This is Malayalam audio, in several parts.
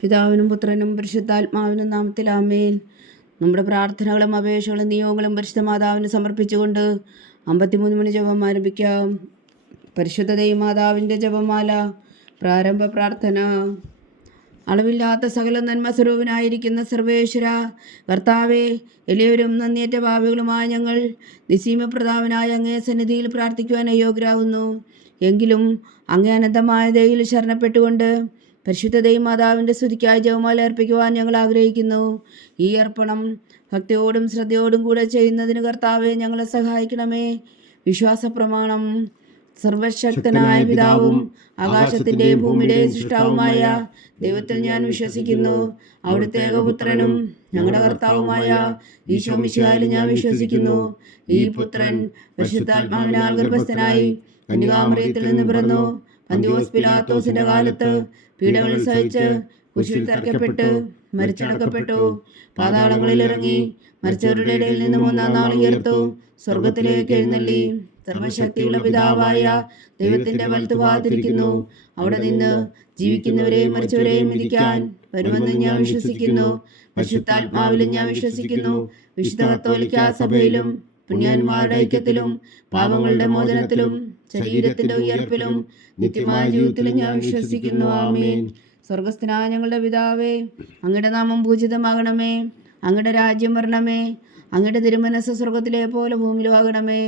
പിതാവിനും പുത്രനും പരിശുദ്ധാത്മാവിനും നാമത്തിൽ ആമേൻ. നമ്മുടെ പ്രാർത്ഥനകളും അപേക്ഷകളും നിയോഗങ്ങളും പരിശുദ്ധ മാതാവിന് സമർപ്പിച്ചുകൊണ്ട് 53 മണി ജപം ആരംഭിക്കാം. പരിശുദ്ധ ദൈവമാതാവിൻ്റെ ജപമാല. പ്രാരംഭ പ്രാർത്ഥന. അളവില്ലാത്ത സകല നന്മ സ്വരൂപനായിരിക്കുന്ന സർവേശ്വര കർത്താവെ, എളിയവരും നന്ദിയേറ്റ പാപികളുമായ ഞങ്ങൾ നിസ്സീമപ്രതാപനായ അങ്ങേ സന്നിധിയിൽ പ്രാർത്ഥിക്കുവാൻ അയോഗ്യരാകുന്നു. എങ്കിലും അങ്ങേ അനന്തമായ ദയയിൽ ശരണപ്പെട്ടുകൊണ്ട് പരിശുദ്ധ ദൈവമാതാവിൻ്റെ സ്തുതിക്കായി ജപമാല അർപ്പിക്കുവാൻ ഞങ്ങൾ ആഗ്രഹിക്കുന്നു. ഈ അർപ്പണം ഭക്തിയോടും ശ്രദ്ധയോടും കൂടെ ചെയ്യുന്നതിന് കർത്താവെ ഞങ്ങളെ സഹായിക്കണമേ. വിശ്വാസ പ്രമാണം. സർവശക്തനായ പിതാവും ആകാശത്തിൻ്റെയും ഭൂമിയുടെയും സൃഷ്ടാവുമായ ദൈവത്തിൽ ഞാൻ വിശ്വസിക്കുന്നു. അവിടുത്തെ ഏകപുത്രനും ഞങ്ങളുടെ കർത്താവുമായ ഈശോ മിശിഹായിൽ ഞാൻ വിശ്വസിക്കുന്നു. ഈ പുത്രൻ പരിശുദ്ധാത്മാവിനാൽ ഗർഭസ്ഥനായി കന്യകാമറിയത്തിൽ നിന്ന് പിറന്നു. പന്തിയോസ് പിലാത്തോസിന്റെ കാലത്ത് പീഡകൾ സഹിച്ച് കുരിശിൽ തറയ്ക്കപ്പെട്ട് മരിച്ചടക്കപ്പെട്ടു. പാതാളങ്ങളിൽ ഇറങ്ങി മരിച്ചവരുടെ ഇടയിൽ നിന്ന് 3-ാം നാൾ ഉയർത്തു. സ്വർഗത്തിലേക്ക് എഴുന്നള്ളി സർവശക്തിയുള്ള പിതാവായ ദൈവത്തിന്റെ വലത്തുഭാഗത്തിരിക്കുന്നു. അവിടെ നിന്ന് ജീവിക്കുന്നവരെയും മരിച്ചവരെയും വിധിക്കാൻ വരുമെന്ന് ഞാൻ വിശ്വസിക്കുന്നു. പരിശുദ്ധാത്മാവിലും ഞാൻ വിശ്വസിക്കുന്നു. വിശുദ്ധ കത്തോലിക്കാ സഭയിലും പുണ്യന്മാരുടെ ഐക്യത്തിലും പാപങ്ങളുടെ മോചനത്തിലും ശരീരത്തിന്റെ ഉയർപ്പിലും നിത്യമായ ജീവിതത്തിലും ഞാൻ വിശ്വസിക്കുന്നു. ആമേൻ. സ്വർഗസ്ഥനായ ഞങ്ങളുടെ പിതാവേ, അങ്ങയുടെ നാമം പൂജിതമാകണമേ. അങ്ങയുടെ രാജ്യം വരണമേ. അങ്ങയുടെ തിരുമനസ്സ് സ്വർഗത്തിലെ പോലെ ഭൂമിയിലുമാകണമേ.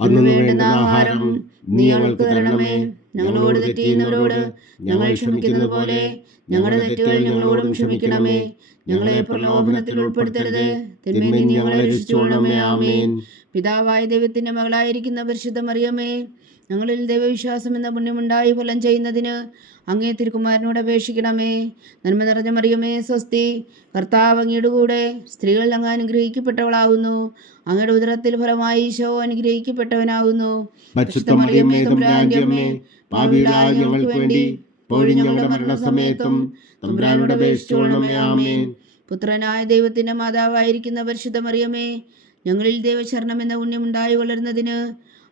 അന്ന് വേണ്ടുന്ന ആഹാരം നീ ഞങ്ങൾക്ക് തരണമേ. ഞങ്ങളോട് തെറ്റ് ചെയ്യുന്നവരോട് ഞങ്ങൾ ക്ഷമിക്കുന്നത് പോലെ ഞങ്ങളുടെ തെറ്റുകൾ ഞങ്ങളോടും ക്ഷമിക്കണമേ. ഞങ്ങളെ പ്രലോഭനത്തിൽ ഉൾപ്പെടുത്തരുത്, തിന്മയിൽ നിന്ന് ഞങ്ങളെ രക്ഷിച്ചുകൊള്ളണമേ. ആമേൻ. പിതാവായ ദൈവത്തിന്റെ മകളായിരിക്കുന്ന പരിശുദ്ധ മറിയമേ, ഞങ്ങളിൽ ദൈവവിശ്വാസം എന്ന പുണ്യമുണ്ടായി ഫലം ചെയ്യുന്നതിന് അങ്ങേ തിരുക്കുമാരനോട് അപേക്ഷിക്കണമേ. നന്മ നിറഞ്ഞ മറിയമേ സ്വസ്തി, കർത്താവ് അങ്ങയുടെ കൂടെ സ്ത്രീകൾ അങ്ങ് അനുഗ്രഹിക്കപ്പെട്ടവളാകുന്നു. അങ്ങയുടെ ഉദരത്തിൽ ഫലമായി ഈശോ അനുഗ്രഹിക്കപ്പെട്ടവനാകുന്നു. ഞങ്ങൾക്ക് വേണ്ടി ഞങ്ങളുടെ മരണസമയത്തും തമ്പുരാനോട് അപേക്ഷിച്ചുകൊള്ളണമേ. ആമേൻ. പുത്രനായ ദൈവത്തിന്റെ മാതാവായിരിക്കുന്ന പരിശുദ്ധ മറിയമേ, ഞങ്ങളിൽ ദൈവശരണം എന്ന പുണ്യമുണ്ടായി വളരുന്നതിന്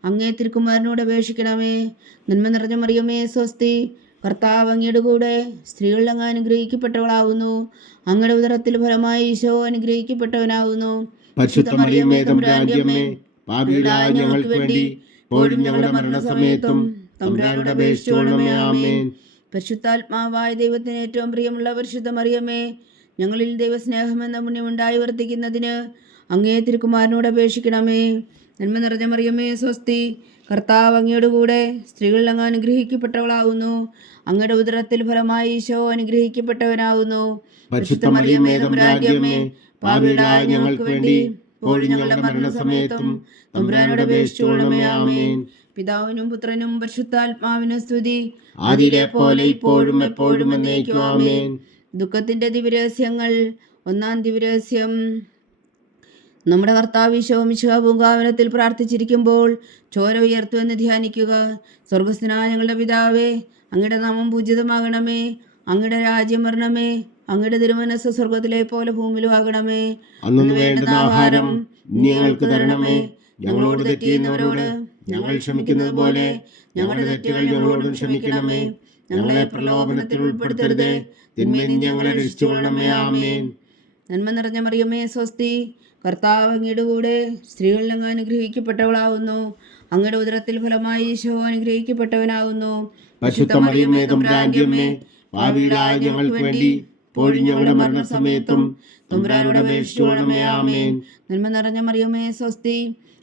അങ്ങേ തിരുക്കുമാരനോട് അപേക്ഷിക്കണമേ. നന്മ നിറഞ്ഞ മറിയമേ സ്വസ്തി, കർത്താവ് അങ്ങയുടെ കൂടെ സ്ത്രീകൾ അങ്ങ് അനുഗ്രഹിക്കപ്പെട്ടവളാകുന്നു. അങ്ങയുടെ ഉദരത്തിൽ ഫലമായി ഈശോ അനുഗ്രഹിക്കപ്പെട്ടവനാകുന്നു. ഞങ്ങൾക്ക് വേണ്ടി ഞങ്ങളുടെ മരണസമയത്തും തമ്പുരാനോട് അപേക്ഷിച്ചുകൊള്ളണമേ. ആമേൻ. പരിശുദ്ധാത്മാവായ ദൈവത്തിന് ഏറ്റവും പ്രിയമുള്ള പരിശുദ്ധ മറിയമേ, ഞങ്ങളിൽ ദൈവസ്നേഹം എന്ന പുണ്യമുണ്ടായി വർദ്ധിക്കുന്നതിന് അങ്ങേ തിരുക്കുമാരനോട് അപേക്ഷിക്കണമേ. നന്മ നിറഞ്ഞ മറിയമേ സ്വസ്തി, കർത്താവ് അങ്ങയുടെ കൂടെ സ്ത്രീകൾ അങ്ങ് അനുഗ്രഹിക്കപ്പെട്ടവളാകുന്നു. അങ്ങയുടെ ഉദരത്തിൽ ഫലമായി ഈശോ അനുഗ്രഹിക്കപ്പെട്ടവനാകുന്നു. പരിശുദ്ധ മറിയമേ തമ്പുരാന്റെ അമ്മേ, പാപികളായ ഞങ്ങൾക്ക് വേണ്ടി ഞങ്ങളുടെ മരണസമയത്തും തമ്പുരാനോട് അപേക്ഷിച്ചുകൊള്ളണമേ. ആമേൻ. പിതാവിനും പുത്രനും പരിശുദ്ധാത്മാവിനും സ്തുതി, ആദിയിലെ പോലെ ഇപ്പോഴും എപ്പോഴും എന്നേക്കും. ആമേൻ. ദുഃഖത്തിന്റെ ദിവ്യരഹസ്യങ്ങൾ. 1-ാം ദിവ്യരഹസ്യം. നമ്മുടെ കർത്താവ് ഈശോ മിശിഹാ പൂങ്കാവനത്തിൽ പ്രാർത്ഥിച്ചിരിക്കുമ്പോൾ ചോര ഉയർത്തുവെന്ന് ധ്യാനിക്കുക. സ്വർഗസ്ഥനായ ഞങ്ങളുടെ പിതാവേ, അങ്ങയുടെ നാമം പൂജിതമാകണമേ. അങ്ങയുടെ രാജ്യം വരണമേ. അങ്ങയുടെ തിരുമനസ്സ് സ്വർഗത്തിലെ പോലെ ഭൂമിയിലും ആകണമേ. അന്ന് വേണ്ടുന്ന ആഹാരം ഞങ്ങൾക്ക് തരണമേ. ഞങ്ങളോട് തെറ്റ് ചെയ്യുന്നവരോട് ഞങ്ങൾ ക്ഷമിക്കുന്നത് പോലെ ഞങ്ങളുടെ തെറ്റുകൾ ഞങ്ങളോടും ക്ഷമിക്കണമേ. ഞങ്ങളെ പ്രലോഭനത്തിൽ ഉൾപ്പെടുത്തരുത്, തിന്മയിൽ നിന്ന് ഞങ്ങളെ രക്ഷിച്ചുകൊള്ളണമേ. ആമേൻ. നന്മ നിറഞ്ഞ മറിയമേ സ്വസ്തി, കർത്താവ് അങ്ങയുടെ കൂടെ സ്ത്രീകൾ അങ്ങ് അനുഗ്രഹിക്കപ്പെട്ടവളാകുന്നു. അങ്ങയുടെ ഉദരത്തിൽ ഫലമായി ഈശോ അനുഗ്രഹിക്കപ്പെട്ടവനാകുന്നു. പരിശുദ്ധ മറിയമേ തമ്പുരാന്റെ അമ്മേ, പാപികളായ ഞങ്ങൾക്ക് വേണ്ടി ഞങ്ങളുടെ മരണസമയത്തും തമ്പുരാനോട് അപേക്ഷിച്ചുകൊള്ളണമേ. ആമേൻ. നന്മ നിറഞ്ഞ മറിയമേ സ്വസ്തി,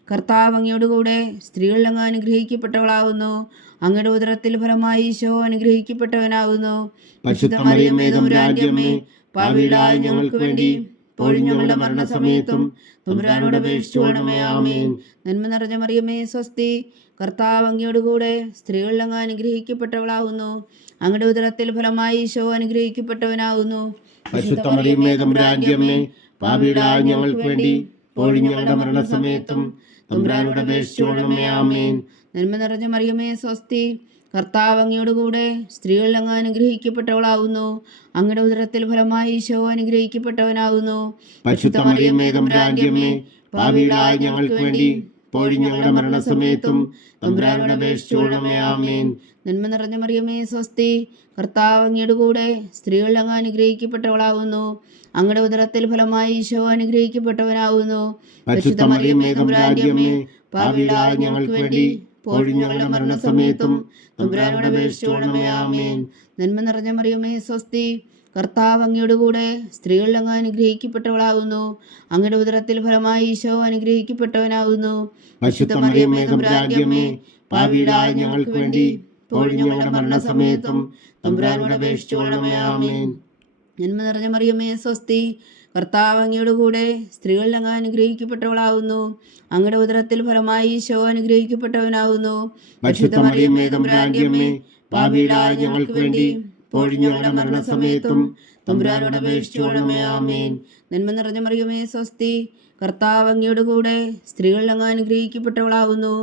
കർത്താവ് അങ്ങയുടെ കൂടെ സ്ത്രീകൾ അങ്ങ് അനുഗ്രഹിക്കപ്പെട്ടവളാകുന്നു. അങ്ങയുടെ ഉദരത്തിൽ ഫലമായി ഈശോ അനുഗ്രഹിക്കപ്പെട്ടവനാകുന്നു. പരിശുദ്ധ മറിയമേ തമ്പുരാന്റെ അമ്മേ, പാപികളായ ഞങ്ങൾക്ക് വേണ്ടി ഞങ്ങളുടെ മരണസമയത്തും തമ്പുരാനോട് അപേക്ഷിച്ചുകൊള്ളണമേ. ആമേൻ. നന്മ നിറഞ്ഞ മറിയമേ സ്വസ്തി, കർത്താവ് അങ്ങയുടെ കൂടെ സ്ത്രീകൾ അങ്ങ് അനുഗ്രഹിക്കപ്പെട്ടവളാകുന്നു. അങ്ങയുടെ ഉദരത്തിൽ ഫലമായി ഈശോ അനുഗ്രഹിക്കപ്പെട്ടവനാകുന്നു. പരിശുദ്ധ മറിയമേ തമ്പുരാന്റെ അമ്മേ, പാപികളായ ഞങ്ങൾക്ക് വേണ്ടി ഞങ്ങളുടെ മരണസമയത്തും തമ്പുരാനോട് അപേക്ഷിച്ചുകൊള്ളണമേ. ആമേൻ. നന്മ നിറഞ്ഞ മറിയമേ സ്വസ്തി, കർത്താവ് അങ്ങയുടെ കൂടെ സ്ത്രീകൾ അങ്ങ് അനുഗ്രഹിക്കപ്പെട്ടവളാകുന്നു. അങ്ങയുടെ ഉദരത്തിൽ ഫലമായി ഈശോ അനുഗ്രഹിക്കപ്പെട്ടവനാകുന്നു. പരിശുദ്ധ മറിയമേ തമ്പുരാന്റെ അമ്മേ, പാപികളായ ഞങ്ങൾക്ക് വേണ്ടി ഇപ്പോഴും ഞങ്ങളുടെ മരണസമയത്തും തമ്പുരാനോട് അപേക്ഷിച്ചുകൊള്ളണമേ. ആമേൻ. നന്മ നിറഞ്ഞ മറിയമേ സ്വസ്തി, കർത്താവ് അങ്ങയുടെ കൂടെ സ്ത്രീകൾ അങ്ങ് അനുഗ്രഹിക്കപ്പെട്ടവളാകുന്നു. അങ്ങയുടെ ഉദരത്തിൽ ഫലമായി ഈശോ അനുഗ്രഹിക്കപ്പെട്ടവനാകുന്നു. പരിശുദ്ധ മറിയമേ തമ്പുരാന്റെ അമ്മേ, പാപികളായ ഞങ്ങൾക്ക് വേണ്ടി ഇപ്പോഴും ഞങ്ങളുടെ മരണസമയത്തും തമ്പുരാനോട് അപേക്ഷിച്ചുകൊള്ളണമേ. ആമേൻ. നന്മ നിറഞ്ഞ മറിയമേ സ്വസ്തി, കർത്താവ് അങ്ങയുടെ കൂടെ സ്ത്രീകൾ അങ്ങ് അനുഗ്രഹിക്കപ്പെട്ടവളാകുന്നു. അങ്ങയുടെ ഉദരത്തിൽ ഫലമായി ഈശോ അനുഗ്രഹിക്കപ്പെട്ടവനാകുന്നു. പരിശുദ്ധ മറിയമേ തമ്പുരാന്റെ അമ്മേ, പാപികളായ ഞങ്ങൾക്ക് വേണ്ടി ഇപ്പോഴും ഞങ്ങളുടെ മരണസമയത്തും തമ്പുരാനോട് അപേക്ഷിച്ചുകൊള്ളണമേ. ആമേൻ. നന്മ നിറഞ്ഞ മറിയമേ സ്വസ്തി, കർത്താവ് അങ്ങയുടെ കൂടെ സ്ത്രീകൾ അങ്ങ് അനുഗ്രഹിക്കപ്പെട്ടവളാകുന്നു. അങ്ങയുടെ ഉദരത്തിൽ ഫലമായി ഈശോ അനുഗ്രഹിക്കപ്പെട്ടവനാകുന്നു. പരിശുദ്ധ മറിയമേ തമ്പുരാന്റെ അമ്മേ, പാപികളായ ഞങ്ങൾക്ക് വേണ്ടി ഇപ്പോഴും ഞങ്ങളുടെ മരണസമയത്തും തമ്പുരാനോട് അപേക്ഷിച്ചുകൊള്ളണമേ. ആമേൻ. നന്മ നിറഞ്ഞ മറിയമേ സ്വസ്തി, കർത്താവ് അങ്ങയുടെ കൂടെ സ്ത്രീകൾ അങ്ങ് അനുഗ്രഹിക്കപ്പെട്ടവളാകുന്നു.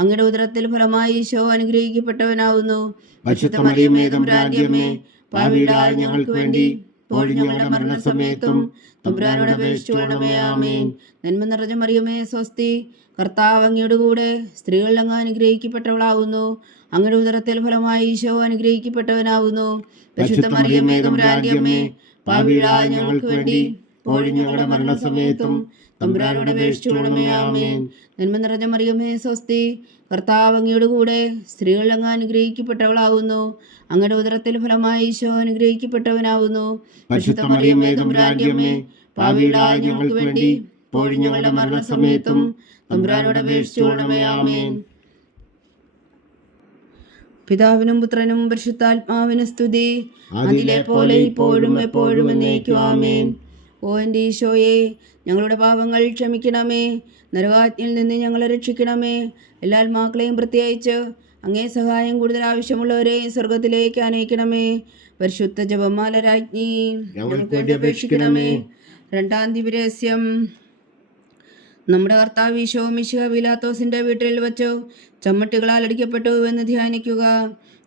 അങ്ങയുടെ ഉദരത്തിൽ ഫലമായി ഈശോ അനുഗ്രഹിക്കപ്പെട്ടവനാകുന്നു. പരിശുദ്ധ മറിയമേ തമ്പുരാന്റെ അമ്മേ, പാപികളായ ഞങ്ങൾക്ക് വേണ്ടി ഇപ്പോഴും ഞങ്ങളുടെ മരണസമയത്തും തമ്പുരാനോട് അപേക്ഷിച്ചുകൊള്ളണമേ. ആമേൻ. നന്മ നിറഞ്ഞ മറിയമേ സ്വസ്തി, കർത്താവ് അങ്ങയുടെ കൂടെ സ്ത്രീകൾ അങ്ങ് അനുഗ്രഹിക്കപ്പെട്ടവളാകുന്നു. അങ്ങയുടെ ഉദരത്തിൽ ഫലമായി ഈശോ അനുഗ്രഹിക്കപ്പെട്ടവനാകുന്നു. പരിശുദ്ധ മറിയമേ തമ്പുരാന്റെ അമ്മേ, പാപികളായ ഞങ്ങൾക്ക് വേണ്ടി ഇപ്പോഴും ഞങ്ങളുടെ മരണസമയത്തും തമ്പുരാനോട് അപേക്ഷിച്ചുകൊള്ളണമേ. ആമേൻ. നന്മ നിറഞ്ഞ മറിയമേ സ്വസ്തി, കർത്താവ് അങ്ങയുടെ കൂടെ സ്ത്രീകൾ അങ്ങ് അനുഗ്രഹിക്കപ്പെട്ടവളാകുന്നു. അങ്ങയുടെ ഉദരത്തിൽ ഫലമായി ഈശോ അനുഗ്രഹിക്കപ്പെട്ടവനാകുന്നു. പരിശുദ്ധ മറിയമേ തമ്പുരാന്റെ അമ്മേ, പാപികളായ ഞങ്ങൾക്ക് വേണ്ടി ഇപ്പോഴും ഞങ്ങളുടെ മരണസമയത്തും തമ്പുരാനോട് അപേക്ഷിച്ചുകൊള്ളണമേ. ആമേൻ. പിതാവിനും പുത്രനും പരിശുദ്ധാത്മാവിനും സ്തുതി, അതിലെ പോലെ ഇപ്പോഴും എപ്പോഴും എന്നേക്കും. ആമേൻ. ഓ എൻ്റെ ഈശോയെ, ഞങ്ങളുടെ പാപങ്ങൾ ക്ഷമിക്കണമേ. നരകാജ്ഞയിൽ നിന്ന് ഞങ്ങളെ രക്ഷിക്കണമേ. എല്ലാ ആത്മാക്കളെയും പ്രത്യേകിച്ച് അങ്ങേ സഹായം കൂടുതൽ ആവശ്യമുള്ളവരെ സ്വർഗത്തിലേക്ക് അനയിക്കണമേ. പരിശുദ്ധ ജപമാല രാജ്ഞി ഞങ്ങൾക്ക് വേണ്ടി അപേക്ഷിക്കണമേ. രണ്ടാം ദിവ്യരഹസ്യം. നമ്മുടെ കർത്താവ് ഈശോ മിശിഹ പീലാത്തോസിന്റെ വീട്ടിൽ വച്ചു ചമ്മട്ടികളാൽ അടിക്കപ്പെട്ടു എന്ന് ധ്യാനിക്കുക.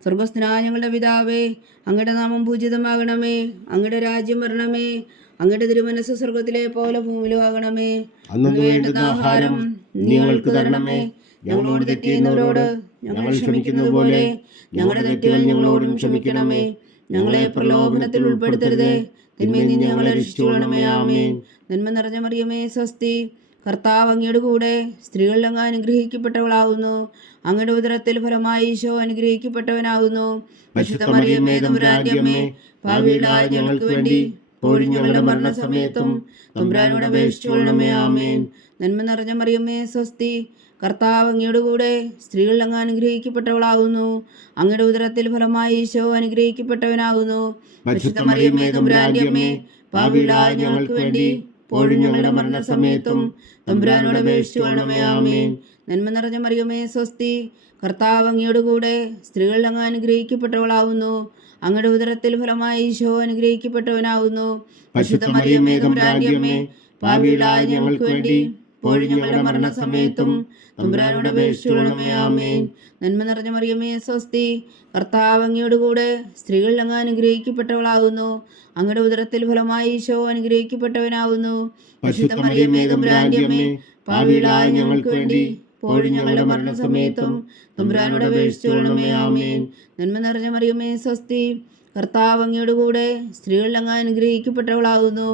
സ്വർഗസ്ഥനായ ഞങ്ങളുടെ പിതാവേ, അങ്ങയുടെ നാമം പൂജിതമാകണമേ. അങ്ങയുടെ രാജ്യം വരണമേ. അങ്ങയുടെ തിരുമനസ്സ് സ്വർഗത്തിലെ പോലെ ഭൂമിയിലും ആകണമേ. അന്ന് വേണ്ടുന്ന ആഹാരം ഞങ്ങൾക്ക് തരണമേ. ഞങ്ങളോട് തെറ്റ് ചെയ്യുന്നവരോട് ഞങ്ങൾ ക്ഷമിക്കുന്നത് പോലെ ഞങ്ങളുടെ തെറ്റുകൾ ഞങ്ങളോടും ക്ഷമിക്കണമേ. ഞങ്ങളെ പ്രലോഭനത്തിൽ ഉൾപ്പെടുത്തരുതേ, തിന്മയിൽ നിന്ന് ഞങ്ങളെ രക്ഷിച്ചുകൊള്ളണമേ. ആമേൻ. നന്മ നിറഞ്ഞ മറിയമേ സ്വസ്തി, കർത്താവ് അങ്ങയുടെ കൂടെ സ്ത്രീകൾ അങ്ങ് അനുഗ്രഹിക്കപ്പെട്ടവളാകുന്നു. അങ്ങയുടെ ഉദരത്തിൽ ഫലമായി ഈശോ അനുഗ്രഹിക്കപ്പെട്ടവനാകുന്നു. പരിശുദ്ധ മറിയമേ തമ്പുരാന്റെ അമ്മേ, പാപികളായ ഞങ്ങൾക്ക് വേണ്ടി ഇപ്പോഴും ഞങ്ങളുടെ മരണസമയത്തും തമ്പുരാനോട് അപേക്ഷിച്ചുകൊള്ളണമേ. ആമേൻ. നന്മ നിറഞ്ഞ മറിയമേ സ്വസ്തി, കർത്താവ് അങ്ങയുടെ കൂടെ സ്ത്രീകൾ അങ്ങ് അനുഗ്രഹിക്കപ്പെട്ടവളാകുന്നു. അങ്ങയുടെ ഉദരത്തിൽ ഫലമായി ഈശോ അനുഗ്രഹിക്കപ്പെട്ടവനാകുന്നു. പരിശുദ്ധ മറിയമേ തമ്പുരാന്റെ അമ്മേ, പാപികളായ ഞങ്ങൾക്ക് വേണ്ടി ഇപ്പോഴും ഞങ്ങളുടെ മരണസമയത്തും തമ്പുരാനോട് അപേക്ഷിച്ചുകൊള്ളണമേ. ആമേൻ. നന്മ നിറഞ്ഞ മറിയമേ സ്വസ്തി, കർത്താവ് അങ്ങയുടെ കൂടെ സ്ത്രീകൾ അങ്ങ് അനുഗ്രഹിക്കപ്പെട്ടവളാകുന്നു. അങ്ങയുടെ ഉദരത്തിൽ ഫലമായി ഈശോ അനുഗ്രഹിക്കപ്പെട്ടവനാകുന്നു. പരിശുദ്ധ മറിയമേ തമ്പുരാന്റെ അമ്മേ, പാപികളായ ഞങ്ങൾക്ക് വേണ്ടി ഇപ്പോഴും ഞങ്ങളുടെ മരണസമയത്തും തമ്പുരാനോട് അപേക്ഷിച്ചുകൊള്ളണമേ. ആമേൻ. നന്മ നിറഞ്ഞ മറിയമേ സ്വസ്തി, കർത്താവ് അങ്ങയുടെ കൂടെ സ്ത്രീകൾ അങ്ങ് അനുഗ്രഹിക്കപ്പെട്ടവളാകുന്നു. അങ്ങയുടെ ഉദരത്തിൽ ഫലമായി ഈശോ അനുഗ്രഹിക്കപ്പെട്ടവനാകുന്നു. പരിശുദ്ധ മറിയമേ തമ്പുരാന്റെ അമ്മേ, പാപികളായ ഞങ്ങൾക്ക് വേണ്ടി ഇപ്പോഴും ഞങ്ങളുടെ മരണസമയത്തും തമ്പുരാനോട് അപേക്ഷിച്ചുകൊള്ളണമേ. ആമേൻ. നന്മ നിറഞ്ഞ മറിയമേ സ്വസ്തി, കർത്താവ് അങ്ങയുടെ കൂടെ സ്ത്രീകൾ അങ്ങ് അനുഗ്രഹിക്കപ്പെട്ടവളാകുന്നു.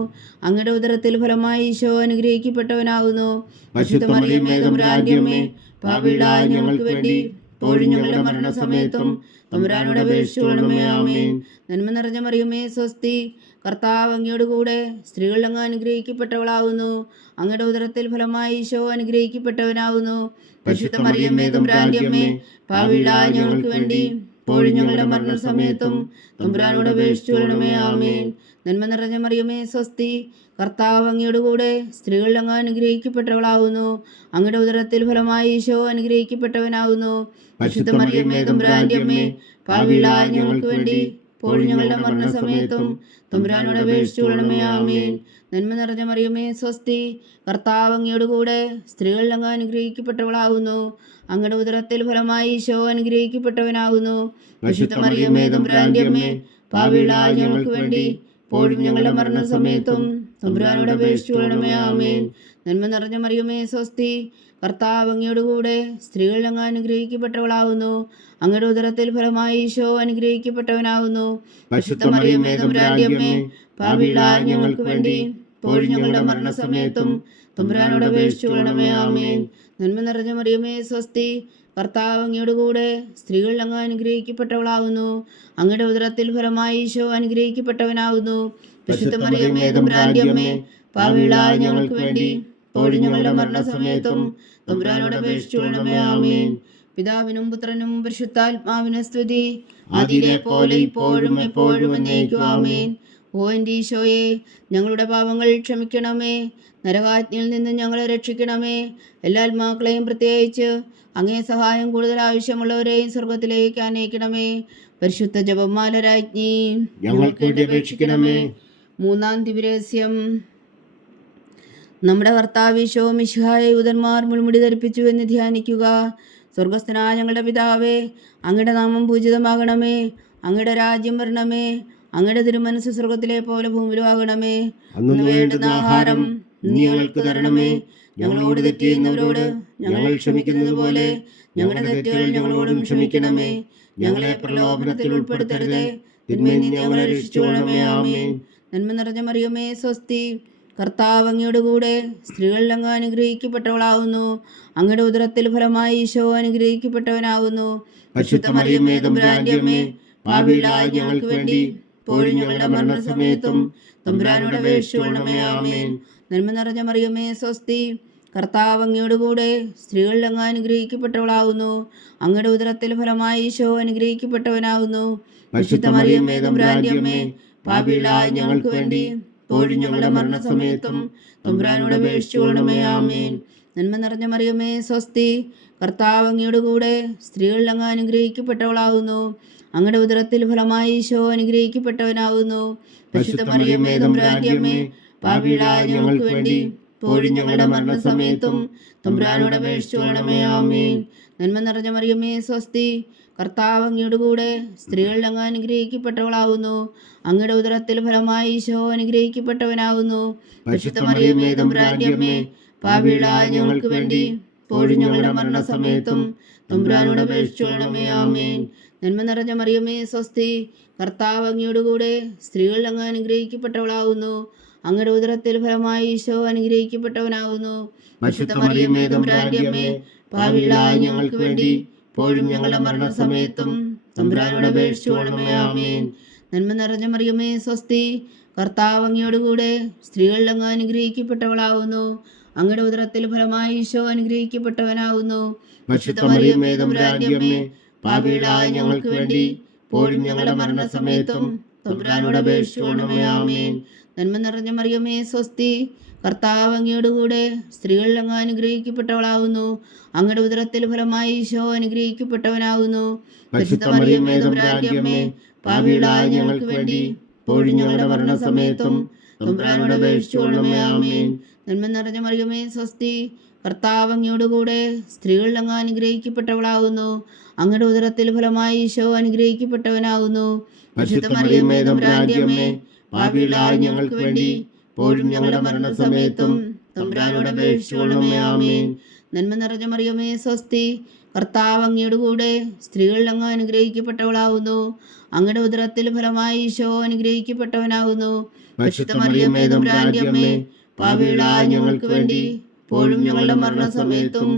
അങ്ങയുടെ ഉദരത്തിൽ ഫലമായി ഈശോ അനുഗ്രഹിക്കപ്പെട്ടവനാകുന്നു. പരിശുദ്ധ മറിയമേ തമ്പുരാന്റെ അമ്മേ, പാപികളായ ഞങ്ങൾക്ക് വേണ്ടി ഇപ്പോഴും ഞങ്ങളുടെ മരണസമയത്തും തമ്പുരാനോട് അപേക്ഷിച്ചുകൊള്ളണമേ. ആമേൻ. നന്മ നിറഞ്ഞ മറിയമേ സ്വസ്തി, കർത്താവ് അങ്ങയുടെ കൂടെ സ്ത്രീകൾ അങ്ങ് അനുഗ്രഹിക്കപ്പെട്ടവളാകുന്നു. അങ്ങയുടെ ഉദരത്തിൽ ഫലമായി ഈശോ അനുഗ്രഹിക്കപ്പെട്ടവനാകുന്നു. പരിശുദ്ധ മറിയമേ തമ്പുരാന്റെ അമ്മേ, പാപികളായ ഞങ്ങൾക്ക് വേണ്ടി ഇപ്പോഴും ഞങ്ങളുടെ മരണസമയത്തും തമ്പുരാനോട് അപേക്ഷിച്ചുകൊള്ളണമേ. ആമേൻ. നന്മ നിറഞ്ഞ മറിയമേ സ്വസ്തി, കർത്താവ് അങ്ങയുടെ കൂടെ സ്ത്രീകൾ അങ്ങ് അനുഗ്രഹിക്കപ്പെട്ടവളാകുന്നു. അങ്ങയുടെ ഉദരത്തിൽ ഫലമായി ഈശോ അനുഗ്രഹിക്കപ്പെട്ടവനാകുന്നു. പരിശുദ്ധ മറിയമേ തമ്പുരാന്റെ അമ്മേ, പാപികളായ ഞങ്ങൾക്ക് വേണ്ടി ഇപ്പോഴും ഞങ്ങളുടെ മരണസമയത്തും തമ്പുരാനോട് അപേക്ഷിച്ചുകൊള്ളണമേ. ആമേൻ. നന്മ നിറഞ്ഞ മറിയമേ സ്വസ്തി, കർത്താവ് അങ്ങയുടെ കൂടെ സ്ത്രീകൾ അങ്ങ് അനുഗ്രഹിക്കപ്പെട്ടവളാകുന്നു. അങ്ങയുടെ ഉദരത്തിൽ ഫലമായി ഈശോ അനുഗ്രഹിക്കപ്പെട്ടവനാകുന്നു. പരിശുദ്ധ മറിയമേ തമ്പുരാന്റെ അമ്മേ, പാപികളായ ഞങ്ങൾക്ക് വേണ്ടി ഇപ്പോഴും ഞങ്ങളുടെ മരണസമയത്തും തമ്പുരാനോട് അപേക്ഷിച്ചുകൊള്ളണമേ. ആമേൻ. നന്മ നിറഞ്ഞ മറിയമേ സ്വസ്തി, കർത്താവ് അങ്ങയോടുകൂടെ സ്ത്രീകൾ അങ്ങ് അനുഗ്രഹിക്കപ്പെട്ടവളാകുന്നു. അങ്ങയുടെ ഉദരത്തിൽ ഫലമായി ഈശോ അനുഗ്രഹിക്കപ്പെട്ടവനാകുന്നു. പരിശുദ്ധ മറിയമേ തമ്പുരാന്റെ അമ്മേ, പാപികളായ ഞങ്ങൾക്ക് വേണ്ടി ഇപ്പോഴും ഞങ്ങളുടെ മരണസമയത്തും തമ്പുരാനോട് അപേക്ഷിച്ചുകൊള്ളണമേ. ആമേൻ. നന്മ നിറഞ്ഞ മറിയമേ സ്വസ്തി, കർത്താവ് അങ്ങയോടുകൂടെ സ്ത്രീകൾ അങ്ങ് അനുഗ്രഹിക്കപ്പെട്ടവളാകുന്നു. അങ്ങയുടെ ഉദരത്തിൽ ഫലമായി ഈശോ അനുഗ്രഹിക്കപ്പെട്ടവനാകുന്നു. പരിശുദ്ധ മറിയമേ തമ്പുരാന്റെ അമ്മേ, പാപികളായ ഞങ്ങൾക്ക് വേണ്ടി ഇപ്പോഴും ഞങ്ങളുടെ മരണസമയത്തും തമ്പുരാനോട് അപേക്ഷിച്ചുകൊള്ളണമേ. ആമേൻ. പിതാവിനും പുത്രനും പരിശുദ്ധാത്മാവിനും സ്തുതി, അതിലെ പോലെ ഇപ്പോഴും എപ്പോഴും എന്നേക്കും. ആമേൻ. ഓ എൻ്റെ ഈശോയെ, ഞങ്ങളുടെ പാപങ്ങൾ ക്ഷമിക്കണമേ. നരകാജ്ഞയിൽ നിന്ന് ഞങ്ങളെ രക്ഷിക്കണമേ. എല്ലാ ആത്മാക്കളെയും പ്രത്യേകിച്ച് അങ്ങേ സഹായം കൂടുതൽ ആവശ്യമുള്ളവരെയും സ്വർഗത്തിലേക്ക് അനയിക്കണമേ. പരിശുദ്ധ ജപമാല രാജ്ഞി, ഞങ്ങൾക്ക് വേണ്ടി അപേക്ഷിക്കണമേ. മൂന്നാം ദിവ്യരഹസ്യം. നമ്മുടെ കർത്താവ് ഈശോ മിശിഹായെ യൂതന്മാർ മുൾമുടി ധരിപ്പിച്ചു എന്ന് ധ്യാനിക്കുക. സ്വർഗസ്ഥനായ ഞങ്ങളുടെ പിതാവേ, അങ്ങയുടെ നാമം പൂജിതമാകണമേ. അങ്ങയുടെ രാജ്യം വരണമേ. അങ്ങയുടെ തിരുമനസ് സ്വർഗത്തിലെ പോലെ ഭൂമിയിലും ആകണമേ. അന്ന് വേണ്ടുന്ന ആഹാരം നീ ഞങ്ങൾക്ക് തരണമേ. ഞങ്ങളോട് തെറ്റ് ചെയ്യുന്നവരോട് ഞങ്ങൾ ക്ഷമിക്കുന്നത് പോലെ ഞങ്ങളുടെ തെറ്റുകൾ ഞങ്ങളോടും ക്ഷമിക്കണമേ. ഞങ്ങളെ പ്രലോഭനത്തിൽ ഉൾപ്പെടുത്തരുതേ, തിന്മയിൽ നിന്ന് ഞങ്ങളെ രക്ഷിച്ചുകൊള്ളണമേ. ആമേൻ. നന്മ നിറഞ്ഞ മറിയമേ സ്വസ്തി, കർത്താവ് അങ്ങയുടെ കൂടെ സ്ത്രീകൾ അങ്ങ് അനുഗ്രഹിക്കപ്പെട്ടവളാകുന്നു. അങ്ങയുടെ ഉദരത്തിൽ ഫലമായി ഈശോ അനുഗ്രഹിക്കപ്പെട്ടവനാകുന്നു. പരിശുദ്ധ മറിയമേ തമ്പുരാന്റെ അമ്മേ, പാപികളായ ഞങ്ങൾക്ക് വേണ്ടി ഇപ്പോഴും ഞങ്ങളുടെ മരണസമയത്തും തമ്പുരാനോട് അപേക്ഷിച്ചുകൊള്ളണമേ. ആമേൻ. നന്മ നിറഞ്ഞ മറിയമേ സ്വസ്തി, കർത്താവ് അങ്ങയുടെ കൂടെ സ്ത്രീകൾ അങ്ങ് അനുഗ്രഹിക്കപ്പെട്ടവളാകുന്നു. അങ്ങയുടെ ഉദരത്തിൽ ഫലമായി ഈശോ അനുഗ്രഹിക്കപ്പെട്ടവനാകുന്നു. പരിശുദ്ധ മറിയമേ തമ്പുരാന്റെ അമ്മേ, പാപികളായ ഞങ്ങൾക്ക് വേണ്ടി ഇപ്പോഴും ഞങ്ങളുടെ മരണസമയത്തും തമ്പുരാനോട് അപേക്ഷിച്ചുകൊള്ളണമേ. ആമേൻ. നന്മ നിറഞ്ഞ മറിയമേ സ്വസ്തി, കർത്താവ് അങ്ങയുടെ കൂടെ സ്ത്രീകൾ അങ്ങ് അനുഗ്രഹിക്കപ്പെട്ടവളാകുന്നു. അങ്ങയുടെ ഉദരത്തിൽ ഫലമായി ഈശോ അനുഗ്രഹിക്കപ്പെട്ടവനാകുന്നു. പരിശുദ്ധ മറിയമേ തമ്പുരാന്റെ അമ്മേ, പാപികളായ ഞങ്ങൾക്ക് വേണ്ടി ഇപ്പോഴും ഞങ്ങളുടെ മരണസമയത്തും തമ്പുരാനോട് അപേക്ഷിച്ചുകൊള്ളണമേ. ആമേൻ. നന്മ നിറഞ്ഞ മറിയമേ സ്വസ്തി, കർത്താവ് അങ്ങയുടെ കൂടെ സ്ത്രീകൾ അങ്ങ് അനുഗ്രഹിക്കപ്പെട്ടവളാകുന്നു. അങ്ങയുടെ ഉദരത്തിൽ ഫലമായി ഈശോ അനുഗ്രഹിക്കപ്പെട്ടവനാകുന്നു. പരിശുദ്ധ മറിയമേ തമ്പുരാന്റെ അമ്മേ, പാപികളായ ഞങ്ങൾക്ക് വേണ്ടി ഇപ്പോഴും ഞങ്ങളുടെ മരണസമയത്തും തമ്പുരാനോട് അപേക്ഷിച്ചുകൊള്ളണമേ. ആമേൻ. നന്മ നിറഞ്ഞ മറിയമേ സ്വസ്തി, കർത്താവ് അങ്ങയുടെ കൂടെ സ്ത്രീകൾ അങ്ങ് അനുഗ്രഹിക്കപ്പെട്ടവളാകുന്നു. അങ്ങയുടെ ഉദരത്തിൽ ഫലമായി ഈശോ അനുഗ്രഹിക്കപ്പെട്ടവനാകുന്നു. പരിശുദ്ധ മറിയമേ തമ്പുരാന്റെ അമ്മേ, പാപികളായ ഞങ്ങൾക്ക് വേണ്ടി ഇപ്പോഴും ഞങ്ങളുടെ മരണസമയത്തും തമ്പുരാനോട് അപേക്ഷിച്ചുകൊള്ളണമേ. ആമേൻ. നന്മ നിറഞ്ഞ മറിയമേ സ്വസ്തി, കർത്താവ് അങ്ങയുടെ കൂടെ സ്ത്രീകൾ അങ്ങ് അനുഗ്രഹിക്കപ്പെട്ടവളാകുന്നു. അങ്ങയുടെ ഉദരത്തിൽ ഫലമായി ഈശോ അനുഗ്രഹിക്കപ്പെട്ടവനാകുന്നു. പരിശുദ്ധ മറിയമേ തമ്പുരാന്റെ അമ്മേ, പാപികളായ ഞങ്ങൾക്ക് വേണ്ടി ഇപ്പോഴും ഞങ്ങളുടെ മരണസമയത്തും തമ്പുരാനോട് അപേക്ഷിച്ചുകൊള്ളണമേ. ആമേൻ. നന്മ നിറഞ്ഞ മറിയമേ സ്വസ്തി, കർത്താവ് അങ്ങയുടെ കൂടെ സ്ത്രീകൾ അങ്ങ് അനുഗ്രഹിക്കപ്പെട്ടവളാകുന്നു. അങ്ങയുടെ ഉദരത്തിൽ ഫലമായി ഈശോ അനുഗ്രഹിക്കപ്പെട്ടവനാകുന്നു. പരിശുദ്ധ മറിയമേ തമ്പുരാന്റെ അമ്മേ, പാപികളായ ഞങ്ങൾക്ക് വേണ്ടി ഇപ്പോഴും ഞങ്ങളുടെ മരണസമയത്തും തമ്പുരാനോട് അപേക്ഷിച്ചുകൊള്ളണമേ. ആമേൻ. നന്മ നിറഞ്ഞ മറിയമേ സ്വസ്തി, കർത്താവ് അങ്ങയുടെ കൂടെ സ്ത്രീകൾ അങ്ങ് അനുഗ്രഹിക്കപ്പെട്ടവളാകുന്നു. അങ്ങയുടെ ഉദരത്തിൽ ഫലമായി ഈശോ അനുഗ്രഹിക്കപ്പെട്ടവനാകുന്നു. പരിശുദ്ധ മറിയമേ തമ്പുരാന്റെ അമ്മേ, പാപികളായ ഞങ്ങൾക്ക് വേണ്ടി ഇപ്പോഴും ഞങ്ങളുടെ മരണസമയത്തും തമ്പുരാനോട് അപേക്ഷിച്ചുകൊള്ളണമേ. ആമേൻ. നന്മ നിറഞ്ഞ മറിയമേ സ്വസ്തി, കർത്താവ് അങ്ങയുടെ കൂടെ സ്ത്രീകൾ അങ്ങ് അനുഗ്രഹിക്കപ്പെട്ടവളാകുന്നു. അങ്ങയുടെ ഉദരത്തിൽ ഫലമായി ഈശോ അനുഗ്രഹിക്കപ്പെട്ടവനാകുന്നു. പരിശുദ്ധ മറിയമേ തമ്പുരാന്റെ അമ്മേ, പാപികളായ ഞങ്ങൾക്ക് വേണ്ടി ഇപ്പോഴും ഞങ്ങളുടെ മരണസമയത്തും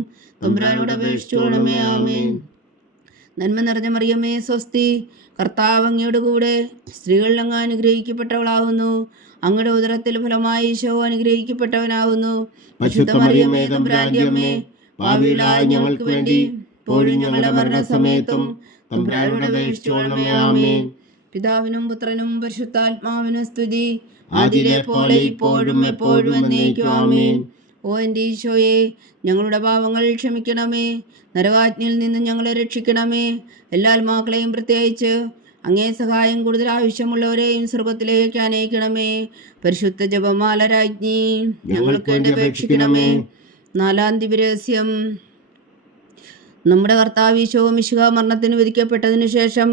തമ്പുരാനോട് അപേക്ഷിച്ചുകൊള്ളണമേ. ആമേൻ. നന്മ നിറഞ്ഞ മറിയമേ സ്വസ്തി, കർത്താവ് അങ്ങയുടെ കൂടെ സ്ത്രീകൾ അങ്ങ് അനുഗ്രഹിക്കപ്പെട്ടവളാകുന്നു. അങ്ങയുടെ ഉദരത്തിൽ ഫലമായി ഈശോ അനുഗ്രഹിക്കപ്പെട്ടവനാകുന്നു. പരിശുദ്ധ മറിയമേ തമ്പുരാന്റെ അമ്മേ, പാപികളായ ഞങ്ങൾക്ക് വേണ്ടി ഇപ്പോഴും ഞങ്ങളുടെ മരണസമയത്തും തമ്പുരാനോട് അപേക്ഷിച്ചുകൊള്ളണമേ. ആമേൻ. പിതാവിനും പുത്രനും പരിശുദ്ധാത്മാവിനും സ്തുതി, അതിലെ പോലെ ഇപ്പോഴും എപ്പോഴും എന്നേക്കും. ആമേൻ. ഓ എൻ്റെ ഈശോയെ, ഞങ്ങളുടെ പാപങ്ങൾ ക്ഷമിക്കണമേ. നരകാജ്ഞയിൽ നിന്ന് ഞങ്ങളെ രക്ഷിക്കണമേ. എല്ലാ ആത്മാക്കളെയും പ്രത്യേകിച്ച് അങ്ങേ സഹായം കൂടുതൽ ആവശ്യമുള്ളവരെയും സ്വർഗത്തിലേക്ക് അനയിക്കണമേ. പരിശുദ്ധ ജപമാല രാജ്ഞി, ഞങ്ങൾക്ക് വേണ്ടി അപേക്ഷിക്കണമേ. നാലാം ദിവ്യരഹസ്യം. നമ്മുടെ കർത്താവ് ഈശോ മിശിഹാ മരണത്തിന് വിധിക്കപ്പെട്ടതിനു ശേഷം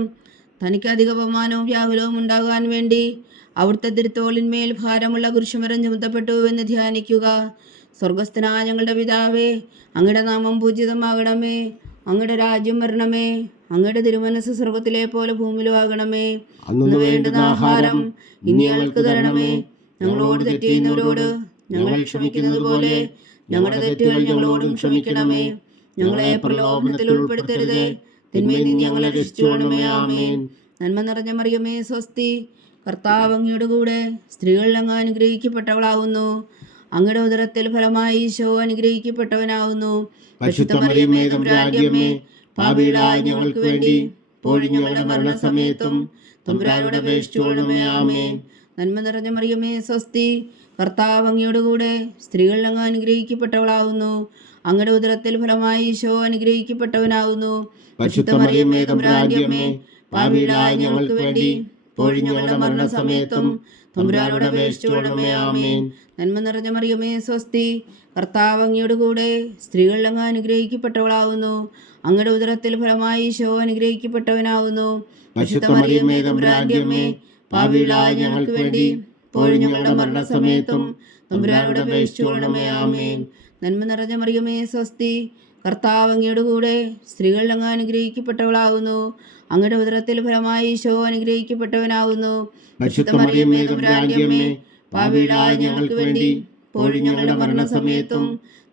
തനിക്ക് അധിക അപമാനവും വ്യാകുലവും ഉണ്ടാകാൻ വേണ്ടി അവിടുത്തെ തിരുത്തോളിന്മേൽ ഭാരമുള്ള കുരിശുമരം ചുമത്തപ്പെട്ടു എന്ന് ധ്യാനിക്കുക. സ്വർഗസ്ഥനായ ഞങ്ങളുടെ പിതാവേ, അങ്ങയുടെ നാമം പൂജിതമാകണമേ. അങ്ങയുടെ രാജ്യം വരണമേ. അങ്ങയുടെ തിരുമനസ് സ്വർഗത്തിലെ പോലെ ഭൂമിയിലും ആകണമേ. അന്നു വേണ്ടുന്ന ആഹാരം ഇനി ഞങ്ങൾക്ക് തരണമേ. ഞങ്ങളോട് തെറ്റ് ചെയ്യുന്നവരോട് ഞങ്ങൾ ക്ഷമിക്കുന്നത് പോലെ ഞങ്ങളുടെ തെറ്റുകൾ ഞങ്ങളോടും ക്ഷമിക്കണമേ. ഞങ്ങളെ പ്രലോഭനത്തിൽ ഉൾപ്പെടുത്തരുതേ, തിന്മയിൽ നിന്ന് ഞങ്ങളെ രക്ഷിച്ചുകൊള്ളണമേ. ആമേൻ. നന്മ നിറഞ്ഞ മറിയമേ, സ്വസ്തി. കർത്താവ് അങ്ങയുടെ കൂടെ സ്ത്രീകളിൽ അങ്ങ് അനുഗ്രഹിക്കപ്പെട്ടവളാവുന്നു. അങ്ങയുടെ ഉദരത്തിൽ ഫലമായി ഈശോ അനുഗ്രഹിക്കപ്പെട്ടവനാവുന്നു. പരിശുദ്ധ മറിയമേ, തമ്പുരാന്റെ അമ്മേ, പാപികളായ ഞങ്ങൾക്ക് വേണ്ടി ഇപ്പോഴും ഞങ്ങളുടെ മരണസമയത്തും തമ്പുരാനോട് അപേക്ഷിച്ചുകൊള്ളണമേ. ആമേൻ. നന്മ നിറഞ്ഞ മറിയമേ, സ്വസ്തി. കർത്താവ് അങ്ങയുടെ കൂടെ സ്ത്രീകളിൽ അങ്ങ് അനുഗ്രഹിക്കപ്പെട്ടവളാവുന്നു. അങ്ങയുടെ ഉദരത്തിൽ ഫലമായി ഈശോ അനുഗ്രഹിക്കപ്പെട്ടവനാവുന്നു. പരിശുദ്ധ മറിയമേ, തമ്പുരാന്റെ അമ്മേ, പാപികളായ ഞങ്ങൾക്ക് വേണ്ടി ഇപ്പോഴും ഞങ്ങളുടെ മരണസമയത്തും തമ്പുരാനോട് അപേക്ഷിച്ചുകൊള്ളണമേ. ആമേൻ. നന്മ നിറഞ്ഞ മറിയമേ, സ്വസ്തി. കർത്താവ് അങ്ങയുടെ കൂടെ സ്ത്രീകളിൽ അങ്ങ് അനുഗ്രഹിക്കപ്പെട്ടവളാവുന്നു. അങ്ങയുടെ ഉദരത്തിൽ ഫലമായി ഈശോ അനുഗ്രഹിക്കപ്പെട്ടവനാവുന്നു. പരിശുദ്ധ മറിയമേ, തമ്പുരാന്റെ അമ്മേ, പാപികളായ ഞങ്ങൾക്ക് വേണ്ടി ഇപ്പോഴും ഞങ്ങളുടെ മരണസമയത്തും തമ്പുരാനോട് അപേക്ഷിച്ചുകൊള്ളണമേ. ആമേൻ. നന്മ നിറഞ്ഞ മറിയമേ, സ്വസ്തി. കർത്താവ് അങ്ങയുടെ കൂടെ സ്ത്രീകളിൽ അങ്ങ് അനുഗ്രഹിക്കപ്പെട്ടവളാവുന്നു. അങ്ങയുടെ ഉദരത്തിൽ ഫലമായി ഈശോ അനുഗ്രഹിക്കപ്പെട്ടവനാവുന്നു. പരിശുദ്ധ മറിയമേ, തമ്പുരാന്റെ അമ്മേ, പാപികളായ ഞങ്ങൾക്ക് വേണ്ടി ഇപ്പോഴും ഞങ്ങളുടെ മരണസമയത്തും